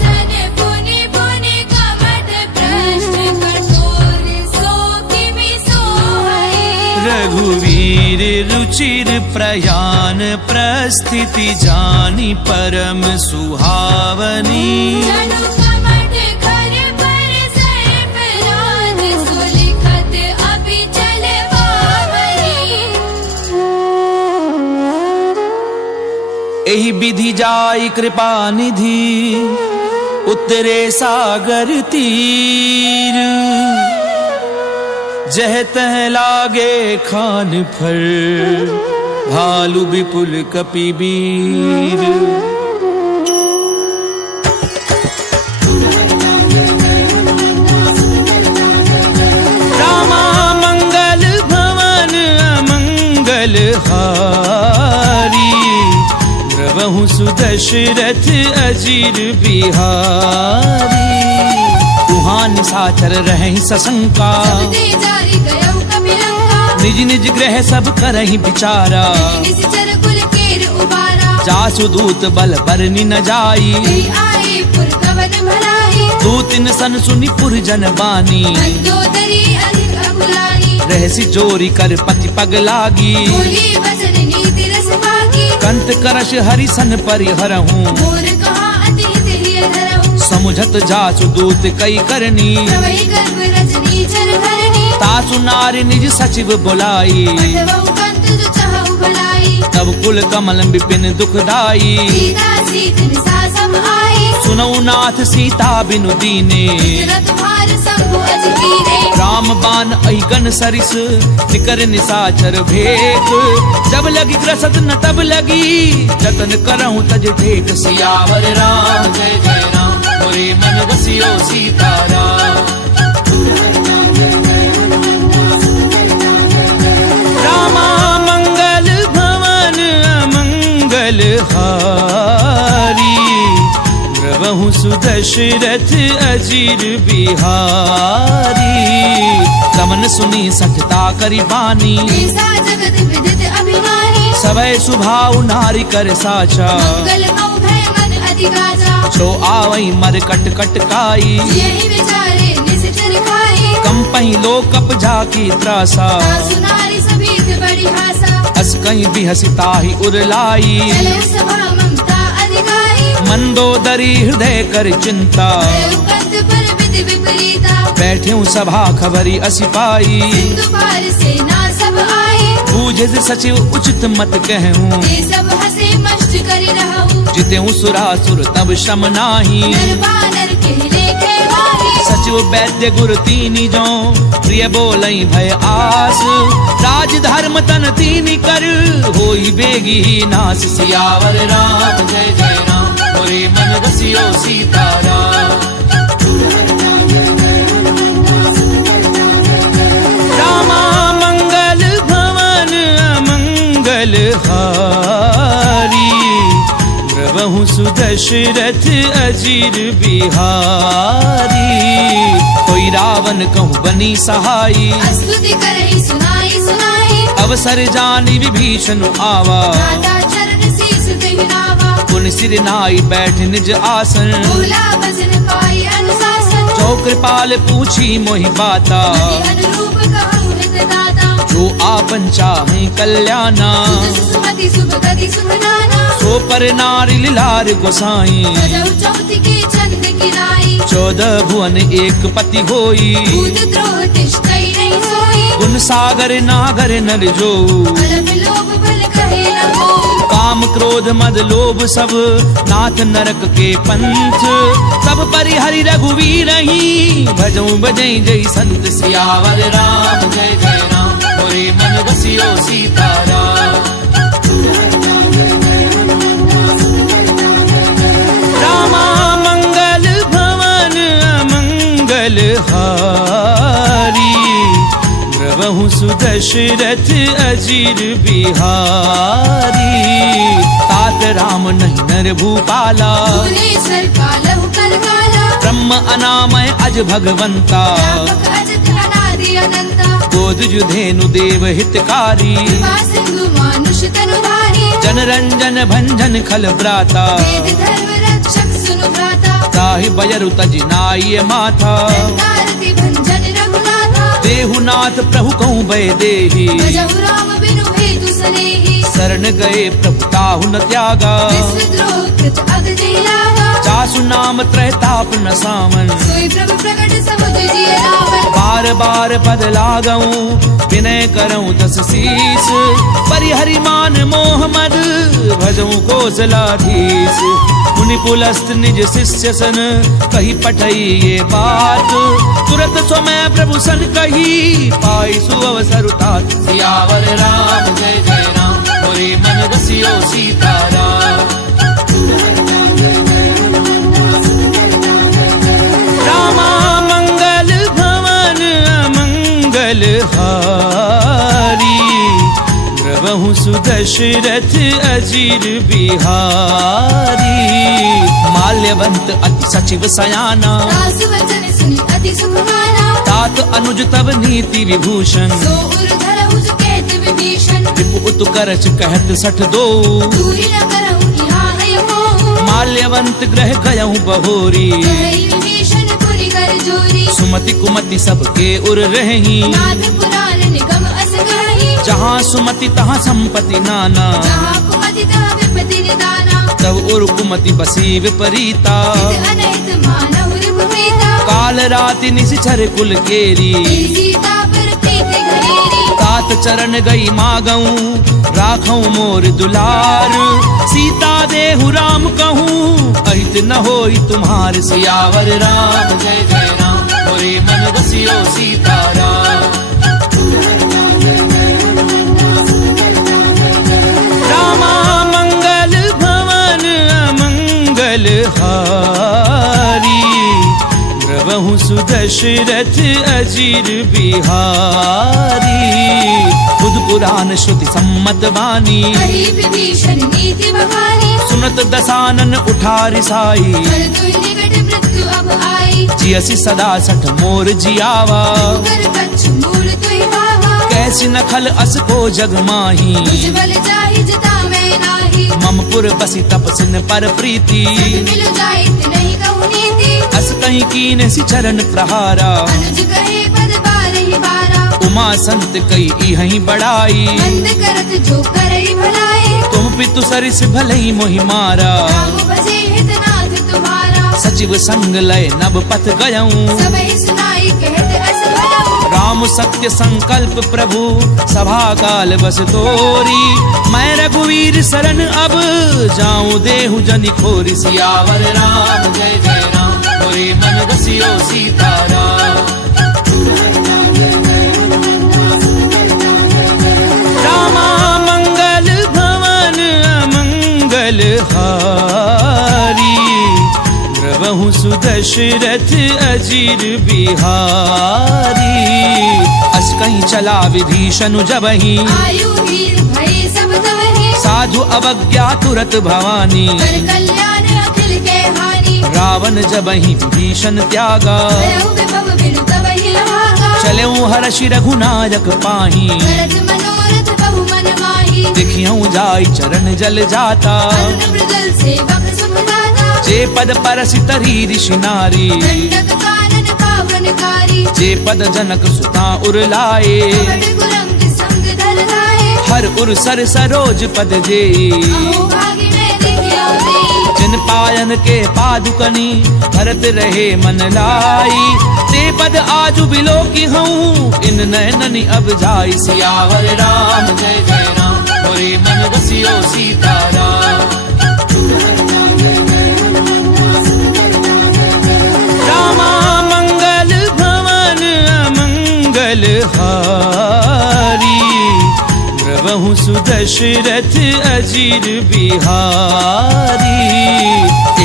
सन पुनि पुनि कमठ भ्रष्ट कठोर सो किमि सोहई रघुवीर रुचिर प्रयान प्रस्थिति जानी परम सुहावनी जनु कमठ कर पर सर्प राज सुलिखत अभी चल पावनी एहि विधि जाई कृपा निधि उतरे सागर तीर जह तह लागे खान फर भालु विपुल कपि वीर रामा मंगल भवन अमंगल हारी द्रवहु सुदशरथ अजीर बिहारी तुहां निशाचर रहहि सशंका दे जारी गयो कपिलंका निज निज ग्रह सब करहि विचारा निश्चर कुल केर उबारा जासु दूत बल बरनि न जाई ते आए पुर कवन भलाई दूतिन सन सुनि पुर जन बानी मंदोदरी अधिक अकुलानी रहसि जोरी कर पति पग लागी बोली वचन नीति रस भागी कंत करश हरिसन परिहरहूं मोर कहा अति हित धरहूं समुझत जासु दूत कई करनी प्रवहि गर्भ रजनी चर धरनी तासु नारी निज सचिव बुलाई पठवहु कंत जो चाहु भलाई तब कुल कमल विपिन दुखदाई सीता सीत निसा सब आई सुनऊ नाथ सीता बिनु दीने रथ भार शंभु अजगीरे राम बाण अहिगन सरिस निकर निशाचर भेक जब लगी ग्रसत न तब लगी जतन करहूं तज ढेक सियावर राम जय जय राम मोरे मन बसियो सीताराम रामा मंगल भवन अमंगल हारी द्रवहु सुदशरथ अजीर बिहारी कमन सुनी सठता करि बानी ऐसा जगत विदित अभिमानी सवै सुभाव नारी कर साचा मंगल मऊ भय मन अधिगाजा छो आवई मर कट कट काई यही विचारे निश्चर खाई कंपई लोकप झाकी त्रासा सुनारी सभीत बड़ी हासा अस कहीं बिहसिता ही उरलाई चले सभा ममता अधिकारी मंदोदरी हृदय कर चिंता कंत पर विधि विपरीता बैठ्यूं सभा खबरी असिपाई सिंधु पार सेना सब आई बूझे सचिव उचित मत कहूं ये सब हंसे मस्त करी रहूं जितेऊं सुरासुर तब श्रम नाही नर बानर के लेखे भागी सचिव वैद्य गुर तीनी जो प्रिय बोलई भय आस राज धर्म तन तीनी कर होई बेगी नास सियावर राम जय जय राम मोरे मन रसियो सीताराम रामा मंगल भवन अमंगल हारी द्रवहु सुदशरथ अजीर बिहारी कोई रावण कहूँ बनी सहाई स्तुति करहि सुनाई सुनाई अवसर जानी विभीषण आवा नाथा चरण शीस देहि नावा पुन सिर नाई बैठ निज आसन बोला वचन पाई अनुशासन जो कृपाल पूछी मोहि बाता अनुरूप कहूँ हित दाता जो आपन चाहे कल्याणा सुमति शुभ गति शुभ नाना सो पर नारी लार गोसाई सजौ चौथ की चंद किनाई 14 भुवन एक पति होई भूत द्रोह तिष्ठै नहीं सोई गुण सागर नागर नर जो अलग लोभ बल कहे न हो काम क्रोध मद लोभ सब नाथ नरक के पंथ सब परिहरि रघुवीर ही भजऊं बजई जय संत सियावर राम जय जय राम मोरे मन बसियो सीताराम रामा मंगल भवन अमंगल हारी द्रवहु सुदशरथ अजीर बिहारी तात राम नहीं नर भूपाला भुवनेश्वर कालहु कलकाला ब्रह्म अनामय अज भगवंता व्यापक अजत अनादि अनंता गोद जुधेनु देव हितकारी कृपा सिंधु मानुष तनुधारी जन रंजन भंजन खल भ्राता वेद धर्म रक्षक सुनु भ्राता ताहि बजरु तज नाय माथा कारति भंजन रघुनाथा देहुनाथ प्रभु कहूँ भय देहि भजहु राम बिनु हेतु सनेहि शरण गए प्रभु ताहु न त्यागा विश्वद्रोह कृत अग लागा चासु नाम त्रैताप न सामन सोई प्रभु प्रकट समुद्र जिय रावण बार बार पद लागऊं विनय करऊं दस शीस परिहरि मान मोह मद भजऊं कौशलाधीश मुनि पुलस्त निज शिष्य सन कही पठई ये बात तुरत समय प्रभु सन कही पाई सुअवसर तात सियावर राम जय जय राम मोरे मन बसियो सीताराम रामा मंगल भवन अमंगल हारी द्रवहु सुदशरथ अजीर बिहारी माल्यवंत अति सचिव सयाना दासु वचन सुनि अति सुख माना तात अनुज तब नीति विभूषण सो उर धरहु सुकेत विभीषण रिपु उत करच कहत सठ दो दूरी न करहु यहाँ है मोह माल्यवंत ग्रह गयहु बहोरी कहई विभीषण पुनि कर जोरी सुमति कुमति सबके उर रही नाथ पुराण निगम अस गही जहाँ सुमति तहाँ संपत्ति नाना जहाँ कुमति तहाँ विपत्ति निदाना तब उर कुमति बसी विपरीता हित अनहित मानहु रिपुप्रीता काल राति निशिचर कुल केरी तेरी सीता पर प्रीति घनेरी तात चरण गई मागऊं राखऊं मोर दुलार सीता देहु राम कहूँ अहित न होई तुम्हार सियावर राम जय जय राम मोरे मन बसियो सीताराम रामा मंगल भवन अमंगल हारी द्रवहु सुदशरथ अजीर बिहारी बुध पुराण श्रुति सम्मत वाणी कही विभीषण नीति बखानी सुनत दसानन उठारि साई कर तुई निकट मृत्यु अब आई जियसि सदा सठ मोर जियावा कर बच्चु मूल तुई बावा कैसी नखल अस को जग माही तुझ बल जाहि जता मैं नाही ममपुर बसी तपसिन पर प्रीति मिल जाइत नहीं कहु नीति अस कहीं कीन सि चरण प्रहारा अनुज कहे पद बारहि बारा उमा संत कई इहहीं बड़ाई मंद करत जो करई भलाई तुम पितु सरिस भलई मोहि मारा राम भजे हित नाथ तुम्हारा सचिव संग लय नभ पथ गयऊं सबहि सुनाई कहत अस भलऊ राम सत्य संकल्प प्रभु सभा काल बस तोरी मैं रघुवीर शरण अब जाऊं देहु जनि खोरी सियावर राम जय जय राम मोरे मन बसियो सीताराम रामा मंगल भवन अमंगल हारी द्रवहु सुदशरथ अजीर बिहारी अस कहीं चला विभीषण जबहि आयु वीर भय सब तवहि साधु अवज्ञा तुरत भवानी कर कल्याण अखिल के हानि रावण जबहि विभीषण त्यागा भयउ विभव बिनु तवहि लभागा चलऊं हर्षि रघुनायक पाही भरत मनोरथ बहु मन माही देखियऊं जाई चरण जल जाता अरुण मृगल सेवक सुखदाता जे पद परसि तरी ऋषि नारी दंडक कानन पावनकारी जे पद जनक सुता उर लाए कवट कुरंग हर उर सर सरोज पद जेई अहो भागी मैं देखियो देई जिन पायन के पादुकनी भरत रहे मन लाई ते पद आजु बिलो की हूँ इन नैननी अब जाई सियावर राम जय जय राम मोरे मन बसियो सीताराम रामा मंगल भवन अमंगल हारी द्रवहु सुदशरथ अजीर बिहारी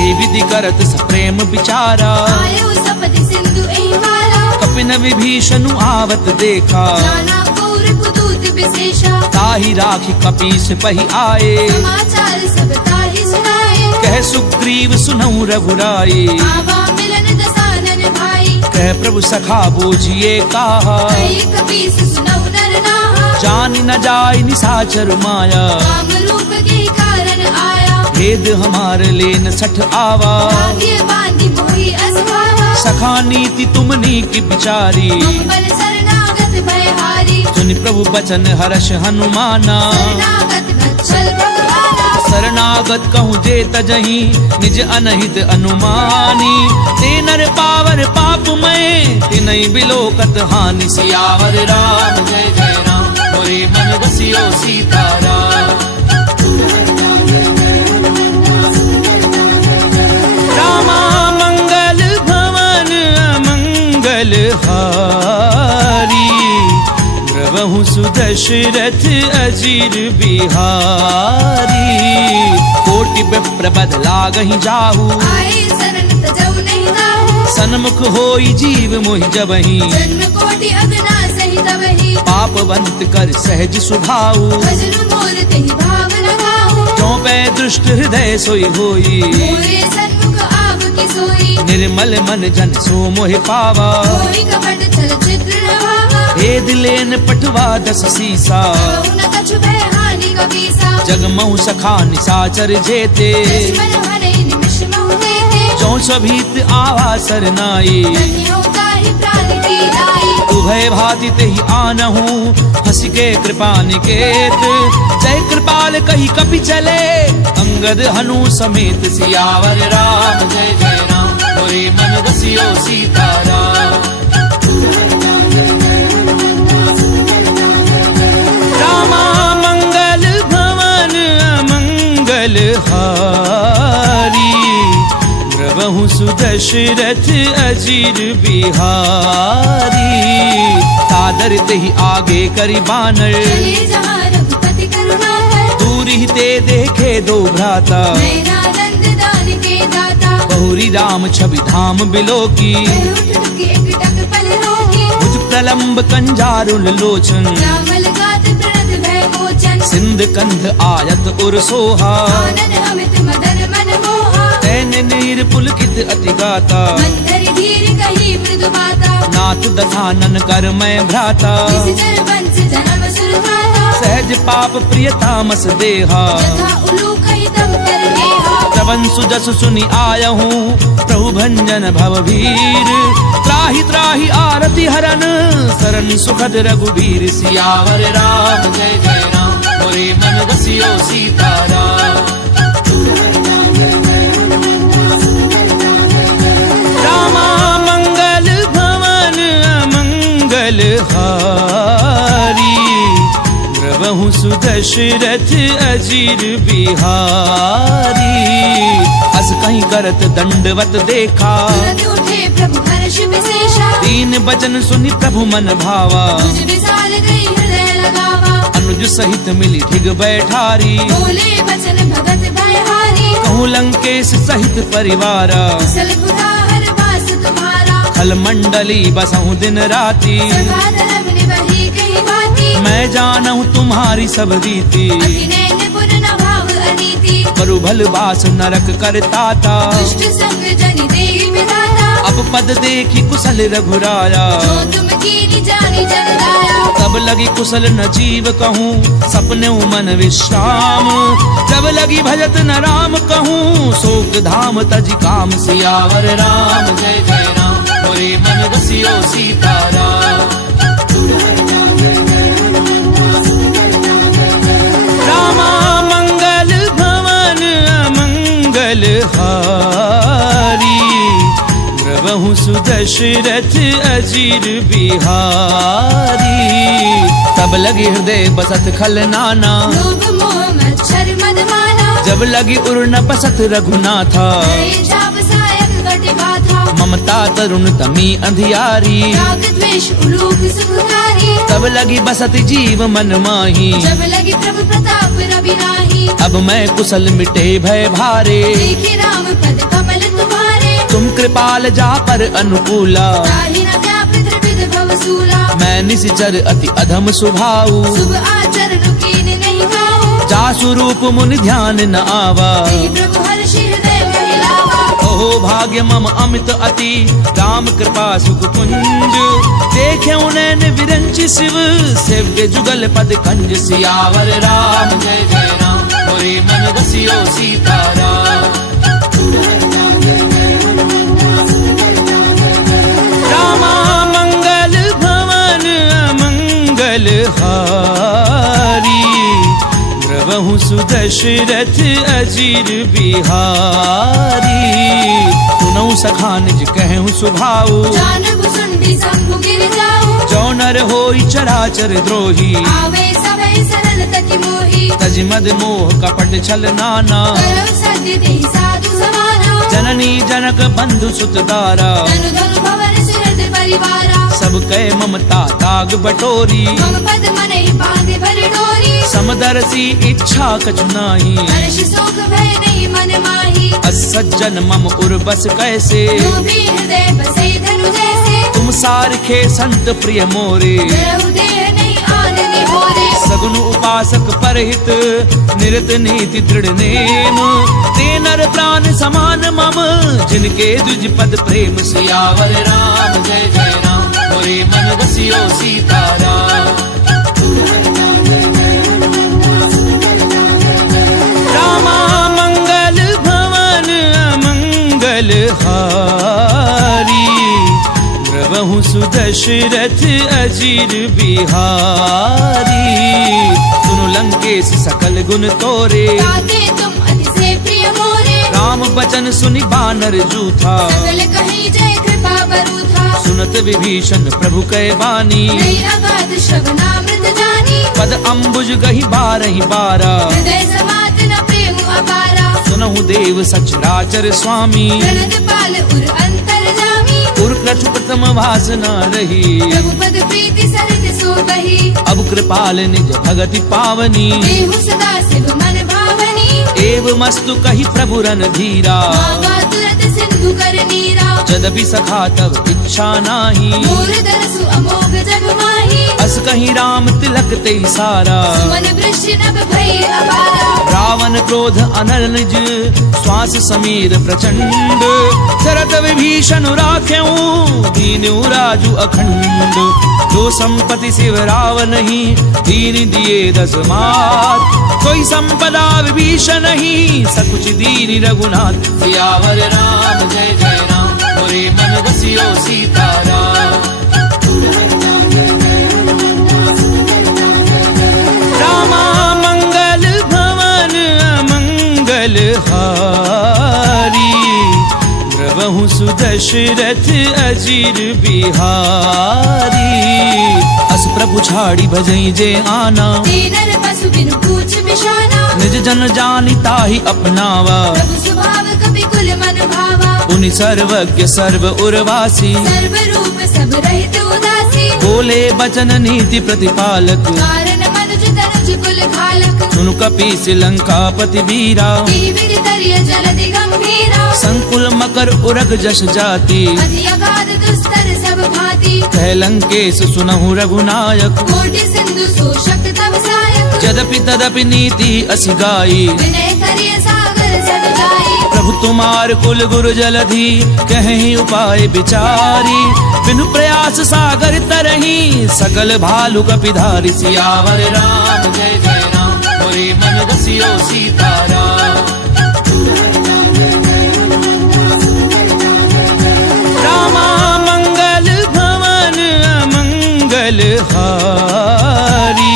ए विधि करत सप्रेम विचारा आयो सपति सिंधु एहि माला कपिन विभीषणु आवत देखा जाना कौर कुदूत विशेषा ताहि राखी कपीस पहि आए समाचार सब ताहि सुनाए कह सुग्रीव सुनऊ रघुराई आवा मिलन दसानन भाई कह प्रभु सखा बूझिए कहा कई कपीस सुनऊ नर नाहा जान न जाय निसाचर माया काम रूप के कारण आया भेद हमार लेन सठ आवा भाग्य बांधी मोहि असभावा सखा नीति तुमनी की बिचारी बल शरणागत भयहारी सुनि प्रभु बचन हर्ष हनुमाना शरणागत बच्चल भगवाना शरणागत कहूँ जे तजही निज अनहित अनुमानी ते नर पावर पाप में तिनहि बिलोकत हानि सियावर राम जय जय राम मोरे मन बसियो सीताराम रामा मंगल भवन अमंगल हारी द्रवहु सुदशरथ अजीर बिहारी कोटि विप्र बद लागहि जाहू आए शरण तजऊ नहीं दाहू सन्मुख होई जीव मोहि जबहि जन्म कोटि अगना सहित वही पापवंत कर सहज सुभाऊ भजन मोर तेहि भाव लगाऊ क्यों पै दुष्ट हृदय सोई होई मोरे सन्मुख आव की सोई निर्मल मन जन सो मोहि पावा कोई कपट छल चित्र न भावा भेद लेन पटवा दस सीसा कहु न कछु भय हानि कपीसा जगमहु सखा निसाचर जेते दुश्मन हरे निमिष महु देते जो सभीत आवा सरनाई धन्यो ताहि प्राण की दाई उभय भाति तेहि आनहु हंस के कृपा निकेत जय कृपाल कही कपि चले अंगद हनु समेत सियावर राम जय जय राम मोरे मन बसियो सीताराम रामा मंगल भवन अमंगल हारी द्रवहु सुदशरथ अजीर बिहारी सादर तेहि आगे करि बानर चले जहाँ रघुपति करुणा कर दूरि ते देखे दो भ्राता नैना नंद दान के दाता बहुरी राम छवि धाम बिलो की कह उठ के एकटक पल रोकी भुज प्रलंब कंजारुल लोचन श्यामल गात प्रणत भय मोचन सिंध कंध आयत उर सोहा आनन अमित मदन मन मोहा तैन नीर पुलकित अति गाता मंदर धीर कही मृदु बाता नाथ दधानन कर मैं भ्राता निश्चर वंश जन्म सुर धाता सहज पाप प्रियतामस देहा यथा उलू कही तम कर नेहा श्रवण सुजस सुनि आयहूँ प्रभु भंजन भव भीर त्राहि त्राहि आरति हरन सरन सुखद रघुबीर सियावर राम जय जय राम मोरे मन बसियो सीताराम रामा मंगल भवन अमंगल हारी द्रवहु सुदशरथ अजीर बिहारी अस कहीं करत दंडवत देखा तुरंत उठे प्रभु हर्ष विशेषा दीन बचन सुनि प्रभु मन भावा तुझ विशाल गई हृदय लगावा अनुज सहित मिली ढिग बैठारी बोले बचन भगत भयहारी कहूँ लंकेश सहित परिवारा कुशल कुदाहर वास तुम्हारा खल मंडली बसहूँ दिन राती सखा धर्म निवही कही बाती मैं जानहूँ तुम्हारी सब रीति अति नैन पुर न भाव अनीति करु भल बास नरक करता था दुष्ट संग जनि देहि विधाता अब पद देखी कुशल रघुराया जो तुम कीनी जानी जन लाया तब लगी कुशल न जीव कहूँ सपने मन विश्राम जब लगी भजत न राम कहूँ शोक धाम तज काम सियावर राम जय जय राम मोरे मन बसियो सीताराम हारी द्रवहु सुदशरथ अजीर बिहारी। तब लगी हृदय बसत खल नाना, लोभ मोह मच्छर मदमाना, जब लगी उर न बसत रघुनाथा, जाप सायक घट बाधा, ममता तरुण तमी अंधियारी। राग द्वेष उलूक सुखकारी, तब लगी बसत जीव मन माही, जब लगी प्रभु प्रताप रवि नाही। अब मैं कुशल मिटे भय भारे, देखे राम पद कमल तुम्हारे, तुम कृपाल जा पर अनुकूला। ताहि न व्यापृत त्रिविध भवसूला, मैं निश्चर अति अधम स्वभाव, शुभ आचरण कीन नहीं भाऊ। जासु रूप मुनि ध्यान न आवा, तेहि प्रभु हर्षि हृदय महिलावा। ओहो भाग्य मम अमित अति, राम कृपा सुख कुंज। देखे नैन विरंचि शिव, सेव्य जुगल पद कंज। सियावर राम जय जय राम, मोरे मन रसियो सीताराम। रामा मंगल भवन अमंगल हारी, द्रवहु सुदशरथ अजीर बिहारी। सुनऊ सखा निज कहूँ सुभाऊ, जानब सुंडी शंभु गिर जाऊ। जो नर होई चराचर द्रोही, आवे सभै सरल तकी मोही। तज मद मोह कपट छल नाना, करौ सद्य देहि साधु समाना। जननी जनक बंधु सुत दारा, धनु धनु भवन सुहृद परिवारा। सब कै ममता ताग बटोरी, मम पद मनहि बांधे भर डोरी। समदर्शी इच्छा कछु नाही, हर्ष शोक भय नहीं मन माही। असज्जन मम उर बस कैसे, लोभी हृदय बसे धनु जैसे। तुम सारखे संत प्रिय मोरे। रहु देह नहीं आन निहोरे, सगुन उपासक परहित, निरत नीति दृढ़ नेम। ते नर प्राण समान मम, जिनके द्विज पद प्रेम। सियावर राम जय जय राम, मोरे मन रसियो सीताराम। रामा मंगल भवन अमंगल हारी, द्रवहु सुदशरथ अजीर बिहारी। सुनु लंकेश सकल गुण तोरे, ताते तुम अति से प्रिय मोरे। राम बचन सुनि बानर जूथा, सकल कहीं जय कृपा बरूथा। सुनत विभीषण प्रभु कै बानी, नहीं अगाध श्रवणामृत जानी। पद अम्बुज गहि बारहि बारा, हृदय समात न प्रेम अपारा। सुनहु देव सचराचर स्वामी, प्रणत पाल उर अंतर जामी। उर क्रतु प्रथम वासना रही, प्रभु पद प्रीति सरित सो बही। अब कृपाल निज भगति पावनी, देहु सदा शिव मन भावनी। एव मस्तु कहि प्रभु रन धीरा, मांगा तुरत सिंधु कर नीरा। जदपि सखा तब इच्छा नाही, मोर दरसु अमोघ जग माही। अस कहीं राम तिलक ते सारा, मन वृष्टि नभ भई अपारा। रावण क्रोध अनल निज, श्वास समीर प्रचंड। शरद विभीषण राख्यऊ, दीनु राजु अखंड। जो संपत्ति शिव रावण ही, दीन दिए दस मात। कोई संपदा विभीषण ही, सकुच दीन रघुनाथ। सियावर राम जय जय राम, मोरे मन रसियो सीताराम। रामा मंगल भवन अमंगल हारी, द्रवहु सुदशरथ अजीर बिहारी। अस प्रभु छाड़ी भजई जे आना, दीनर पशु बिनु पूछ बिशाना। निज जन जानि ताहि अपनावा, प्रभु स्वभाव कपि कुल मन भावा। उनि सर्वज्ञ सर्व उर्वासी, सर्व रूप सब रहित उदासी। बोले बचन नीति प्रतिपालक, कारण मनुज तनुज कुल घालक। सुनु कपीस लंकापति वीरा, विविध तरिय जलधि गंभीरा। संकुल मकर उरग जस जाति, अति अगाध दुस्तर सब भांति। कह लंकेश सुनहु रघुनायक, कोटि सिंधु शोषक तव सायक। यद्यपि तदपि नीति असि गाई, विनय करिय सागर सद जाई। प्रभु तुम्हार कुल गुरु जलधि, कहीं उपाय विचारी। बिनु प्रयास सागर तरही, सकल भालु कपिधारी। सियावर राम जय जय राम, मोरे मन रसियो सीताराम। रामा मंगल भवन अमंगल हारी,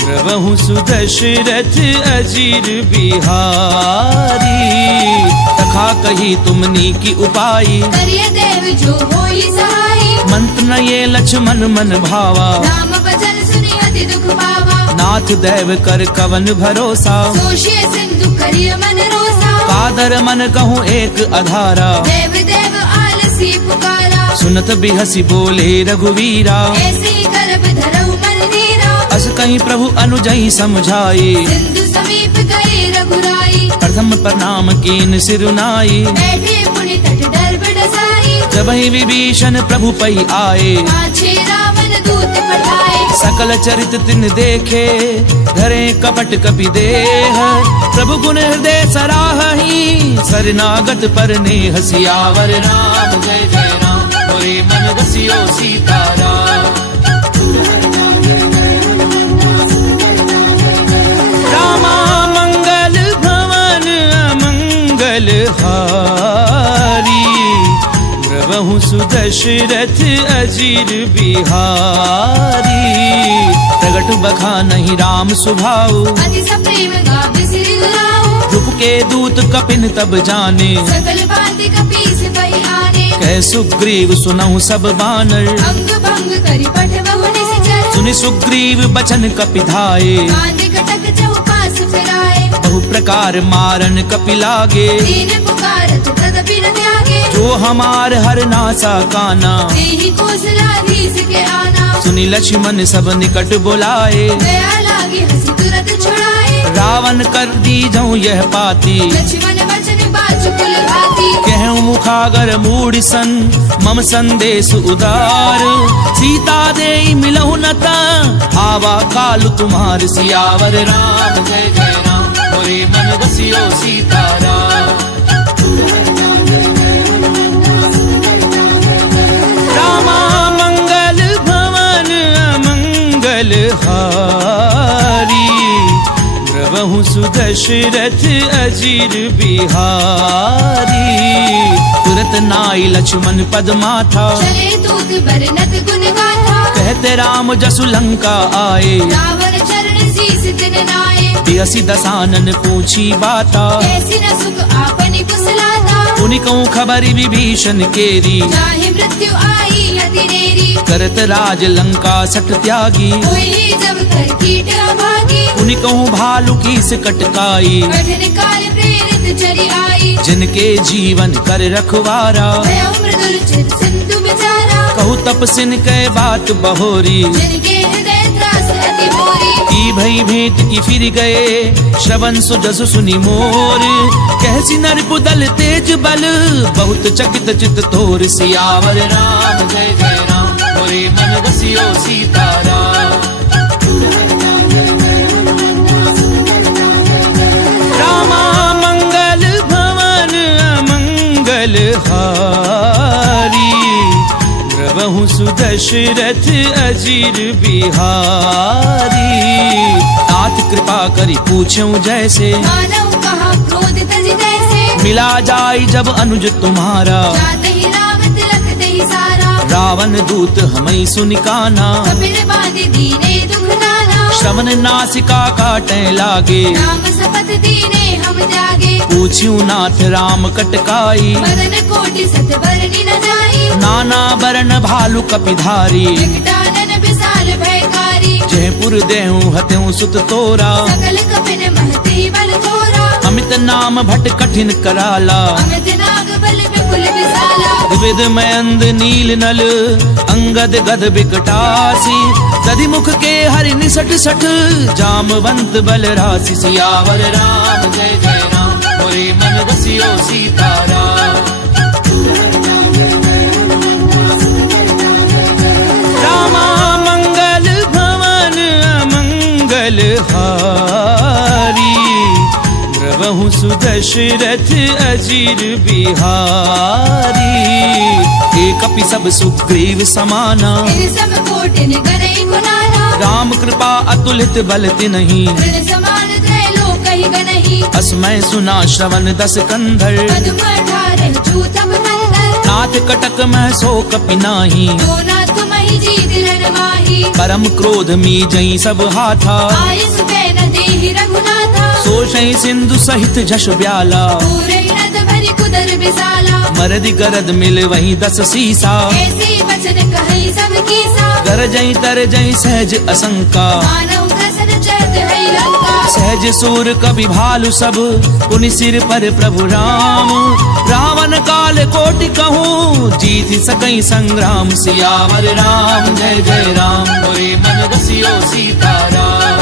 द्रवहु सुदशरथ अजीर बिहारी। तखा कही तुमनी की उपाई, करिय देव जो होई सहाई। मंत्र न ये लक्ष्मण मन भावा, राम बचन सुनि अति दुख पावा। नाथ दैव कर कवन भरोसा, सोशिय सिंधु करिय मन रोसा। कादर मन कहूँ एक अधारा, देव देव आलसी पुकारा। सुनत बिहसी बोले रघुवीरा, ऐसे ही गर्भ धरऊ मन नीरा। अस कहीं प्रभु अनुजई समझाए, सिंधु समीप गए रघुराई। प्रथम प्रणाम कीन सिरुनाई। बैठे पुनि तट डर बडसाई। जब ही विभीषण प्रभु पई आए, पाछे रावण दूत पठाए। सकल चरित तिन देखे, धरे कपट कपि देह। प्रभु गुण हृदय सराहहि, शरणागत पर नेह। सियावर राम जय जय राम, मोरे मन रसियो सीताराम। रामा मंगल भवन अमंगल हारी, द्रवहु सुदशरथ अजीर बिहारी। प्रगट बखा नहीं राम सुभाऊ, अति सप्रेम गावे सिरि दुलाऊ। रूप के दूत कपिन तब जाने, सकल बाति कपीस पहि आने। कह सुग्रीव सुनहु सब बानर, अंग भंग करि पठ बहु निश्चर। सुनि सुग्रीव बचन कपि धाये, कांद कटक चौपास फिराए। बहु प्रकार मारन कपि लागे। दीन पुकारत तदपि न त्यागे। जो हमार हर नासा काना, देहि कौशलाधीश के आना। सुनि लक्ष्मण सब निकट बुलाए। दया लागे हंसी तुरत छुड़ाए। रावण कर दी जाऊं यह पाती, लक्ष्मण वचन बाजु कुल भाती। कहूँ मुखागर मूढ़ सन, मम संदेश उदार। सीता दे मिलहु न ता, आवा काल तुम्हार। सियावर राम जय जय राम, मोरे मन रसियो सीताराम। रामा मंगल भवन अमंगल हारी, द्रवहु सुदशरथ अजीर बिहारी। तुरत नाई लक्ष्मण पद माथा, चले दूत बरनत गुण गाथा। कहते राम जसु लंका आए। रावण चरण शीस दिन नाए। बिहसी दसानन पूछी बाता, कैसी न सुख आपनि कुशलाता। उनि कहूँ खबरी विभीषण केरी। चाहे मृत्यु आई अति नेरी। करत राज लंका सठ त्यागी। होई जब कर कीट अभागी। उनि कहूँ भालू की से कटकाई। कठिन काल प्रेरित चरी आई। जिनके जीवन कर रखवारा, भयउ मृदुल चित सिंधु बिचारा। कहूँ तपसिन कै बात बहोरी। जिनके हृदय त्रास अति मोरी। की भई भेंट की फिर गए, श्रवण सुजसु सुनि मोर। कहसी नर पुदल तेज बल, बहुत चकित चित तोर। सियावर राम जय जय राम, मोरे मन रसियो सीताराम। रामा मंगल भवन अमंगल हारी, द्रवहु सुदशरथ अजीर बिहारी। नाथ कृपा करी पूछूं जैसे, मानव कहा क्रोध तज तैसे। मिला जाय जब अनुज तुम्हारा। जात ही राम तिलक दही सारा। रावण दूत हमें सुनिकाना, कपिल बांधे दीने दुख नाना। श्रवण नासिका काटे लागे। राम शपथ दीने हम जागे। पूछ्यू नाथ राम कटकाई, मदन कोटि सत बरनी न जाई। नाना बरन भालु कपिधारी। विकटानन विशाल भयकारी। जयपुर देहूं हत्यूं सुत तोरा। सकल कपिन महती बल थोरा। अमित नाम भट कठिन कराला। अमित नाग बल विपुल विशाला। विविध मयंद नील नल, अंगद गद बिकटासी। दधि मुख के हरि निसट सठ, जामवंत बल राशि। सियावर राम जय जय राम, मोरे मन रसियो सीताराम। रामा मंगल भवन अमंगल हारी, द्रवहु सुदशरथ अजीर बिहारी। एक कपि सब सुग्रीव समाना, इन सब कोटिन गनई गुनाना। राम कृपा अतुलित बल तिन्हि, तृण समान त्रैलोक ही गनहि। असमय सुना श्रवण दस कंधर। पद्म 18 चूतम नंदन। नाथ कटक मह सो कपि नाही, जो नाथ महि जीत रन माही। परम क्रोध मी जई सब हाथा। आयस बैन ही रघुनाथा सोषै सिंधु सहित जश ब्याला पूरे नद भरी कुदर बिसाला मरदि गरद मिल वही 10 सीसा ऐसी वचन कही सब कीसा गरजई तरजई सहज असंका मानव ग्रसन चहत है लंका सहज सूर कवि भालु सब पुनि सिर पर प्रभु राम रावण काल कोटि कहूँ जीत सकई संग्राम सियावर राम जय जय राम मोरे मन रसियो सीताराम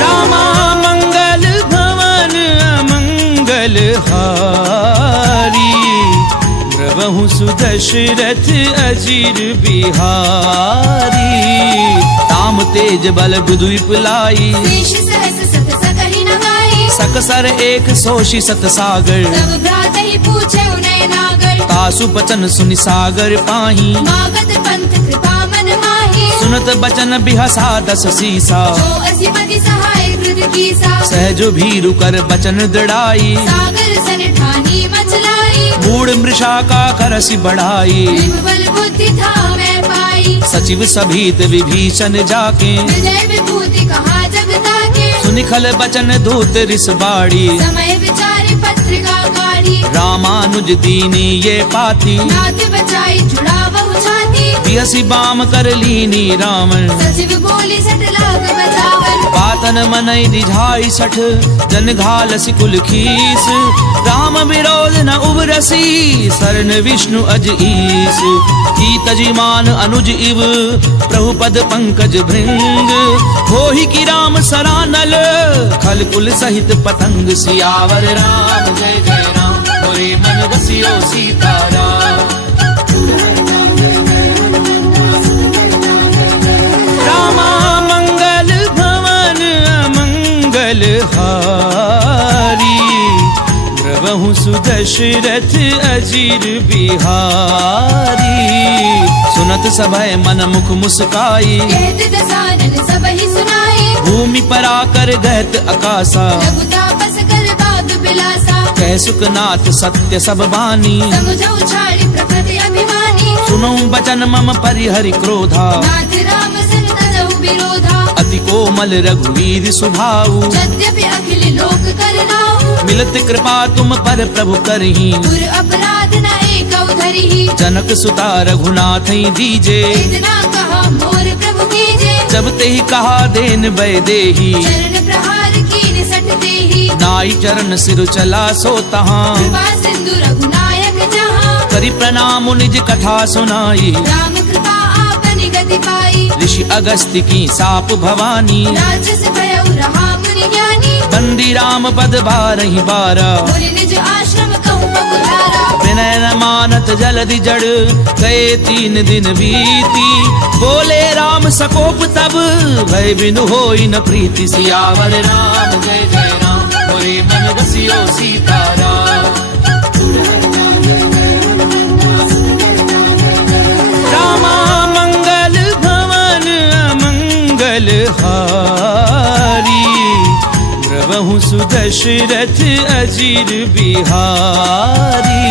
रामा मंगल भवन अमंगल हारी प्रभु सुदशरथ अजीर बिहारी ताम तेज बल बुधु लाई शेष सहस सत सकहि नगाई सकसर एक सोषि सत सागर सब भ्रातहि पूछे उनय नागर तासु बचन सुनि सागर पाही मागत पंथ कृपा मन माही सुनत बचन बिहसा 10 सीसा जो असिमति सहाय कृत कीसा सहजो भीरु कर बचन दृढ़ाई सागर सन ठानी मचलाई मूढ़ मृषा का करसि बढ़ाई बिंब बल बुद्धि था मैं पाई सचिव सभीत विभीषण जाके विजय विभूति कहा जगता के सुनिखल बचन दूत रिस बाड़ी समय विचारे पत्रिका काढ़ी रामानुज दीनी ये पाती नाथ बचाई जुड़ा बहु छाती बियसि बाम कर लीनी रावण सचिव बोली सट लाग बचावन पातन मनई निझाई 60 जन घालसि कुल खीस राम विरोध न उबरसी शरण विष्णु अज ईस की तजिमान अनुज इव प्रभु पद पंकज भृंग होहि की राम सरानल खल कुल सहित पतंग सियावर राम जय जय राम मोरे मन रसियो सीताराम रामा मंगल भवन अमंगल हारी प्रभु सुदशरथ अजीर बिहारी सुनत सभय मन मुख मुस्काई कहत दसानन सबहि सुनाई भूमि पर आकर गहत अकासा लघु तापस कर बात बिलासा कह सुखनाथ सत्य सब बानी समुझ उछाड़ी प्रकृति अभिमानी सुनो बचन मम परिहरि क्रोधा नाथ राम सन तजहु विरोधा अति कोमल रघुवीर सुभाऊ यद्यपि अखिल लोक करनाऊ मिलत कृपा तुम पर प्रभु करही गुर अपराध न एक धरिही जनक सुता रघुनाथ दीजे इतना कहा मोर प्रभु कीजे जब ते ही कहा देन बै देही चरण प्रहार कीन सट देही नाई चरण सिर चला सो तहाँ कृपा सिंधु रघुनायक जहाँ करि प्रणाम निज कथा सुनाई राम कृपा आपनि गति पाई ऋषि अगस्त्य की साप भवानी राजस भयउ रहा मुनि ज्ञानी बंदी राम पद बारहि बारा मुनि निज आश्रम कहु पपुधारा विनय न मानत जलधि जड़ गए 3 दिन बीती बोले राम सकोप तब भय बिनु होई न प्रीति सियावर राम जय जय राम मोरे मन रसियो सीताराम रामा मंगल भवन अमंगल हारी प्रभु सुदशरथ अजीर बिहारी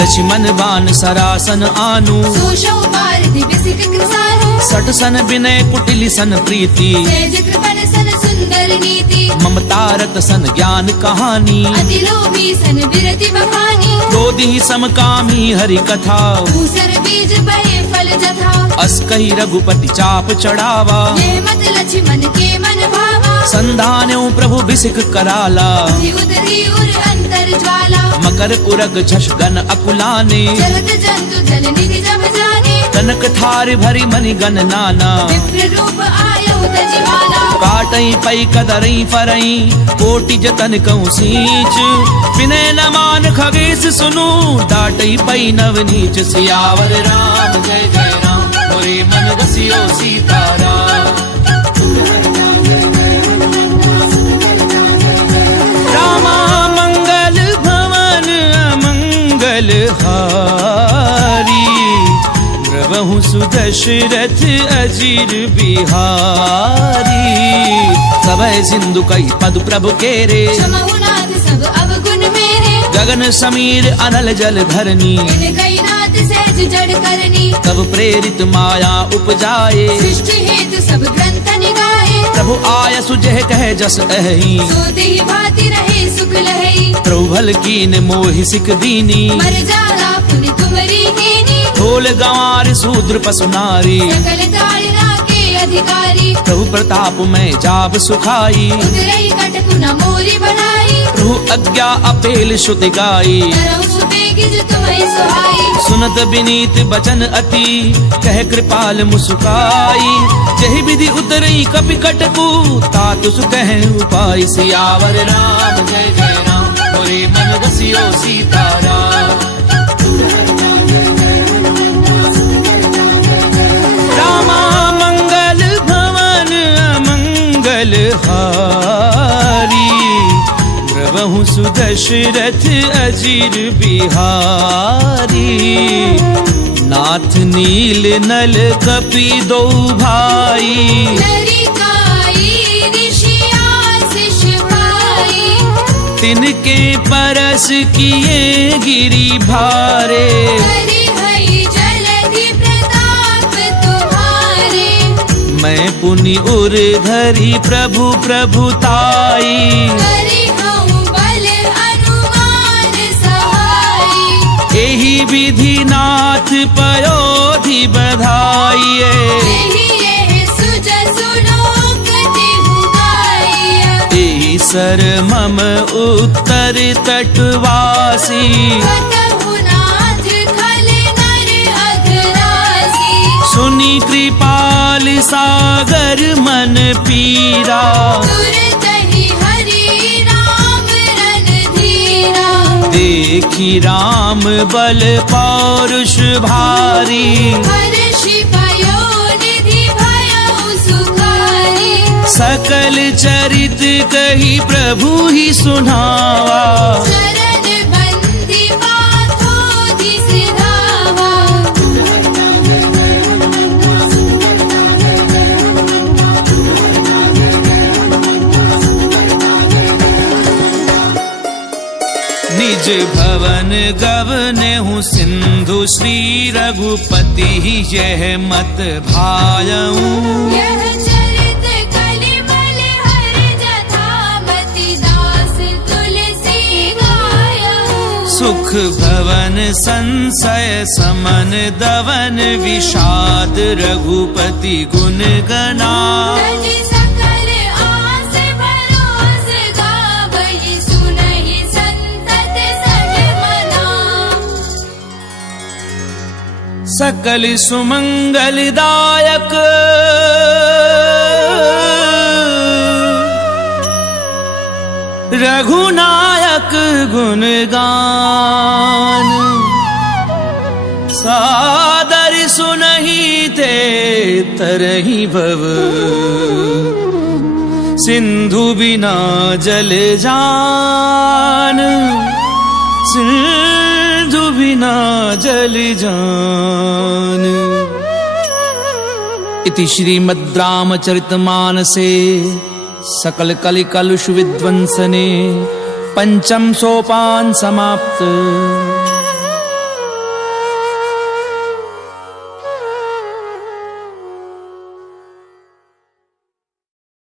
लक्ष्मण बान सरासन आनु सोशौ पारधि बिसिक कृसानु 60 सन विनय कुटिल सन प्रीति सेज कृपन सन सुंदर नीति ममता रत सन ज्ञान कहानी अति लोभी सन विरति बखानी क्रोधी समकामी हरि कथा दूसर बीज बहे फल जथा अस कही रघुपति चाप चढ़ावा ये मत लक्ष्मण के मन भावा संधान्यो प्रभु बिसिक कराला बुद्धि उदरी उर अंतर ज्वाला मकर उरग झष गन अकुलाने जगत जंतु जल निधि जब जाने कनक थार भरी मनि गन नाना विप्र रूप आयो तजिमाना काटई पई कदरई फरई कोटि जतन कहूँ सींच विनय न मान खगेश सुनु डाटई पई नव नीच सियावर राम जय जय राम मोरे मन रसियो सीताराम रामा मंगल भवन अमंगल हारी प्रभु सुदशरथ अजीर बिहारी सबय सिंधु कई पद प्रभु केरे क्षमहु नाथ सब अवगुण मेरे गगन समीर अनल जल धरनी, इन कई नाथ सहज जड़ करनी, तब प्रेरित माया उपजाए, सृष्टि हेतु सब ग्रंथ निगाहे, प्रभु आय सुजह कह जस अहि, सोते ही भांति रहे सुख लहई, प्रभु भल कीन मोहि सिख दीनी, मर जाला पुनि तुमरी कीनी, ढोल गंवार शूद्र पशु नारी, सकल ताड़ना के अधिकारी, प्रभु प्रताप में जाब सुखाई, उतरई कटकु न मोरी बढ़ाई, प्रभु आज्ञा अपेल श्रुति गाई, तरौ सुबेगिज तुम्हें सुहाई, सुनत विनीत बचन अति, कह कृपाल मुस्काई, जहि विधि उतरई कपि कटकु, तातु सुकह उपाय, सियावर राम जय जय राम, मोरे मन बसियो सीताराम। रामा मंगल भवन अमंगल हारी, द्रवहु सुदशरथ अजिर बिहारी, नाथ नील नल कपि दो भाई, लरिकाई ऋषिया शिष भाई, तिनके परस किए गिरि भारे, करि हई जलधि प्रताप तुम्हारे, मैं पुनि उर धरि प्रभु प्रभुताई, करि हऊँ बल अनुमान सहाई, एहि विधि नाथ पयोधि बधाइए, एहि एहि सुज सुलोक तिहु गाइया, एहि सर मम उत्तर तटवासी, कतहु नाथ खल नर अघरासी, सुनि कृपाल सागर मन पीरा, तुरतहि हरि राम रणधीरा, देखी राम बल पौरुष भारी, हर्षि पयोनिधि भयउ सुखारी, सकल चरित कही प्रभु ही सुनावा, चरण बंदी पाथोधि सिधावा, निज भवन गवने हूँ सिंधु श्री रघुपति यह मत भायऊं, यह चरित कलिमल हर जथामति दास तुलसी गायऊ, सुख भवन संशय समन दवन विषाद रघुपति गुण गना, तजि सकल आस भरोस गावहि, सुनहि संतत सज मना, सकल सुमंगलदायक रघुनायक गुणगान, सादर सुनहि ते तरहि भव, सिंधु बिना जल जान, सिंधु बिना जल जान। इति श्रीमद् रामचरितमानसे सकल कलि कलुष विध्वंसने पंचम सोपान समाप्त।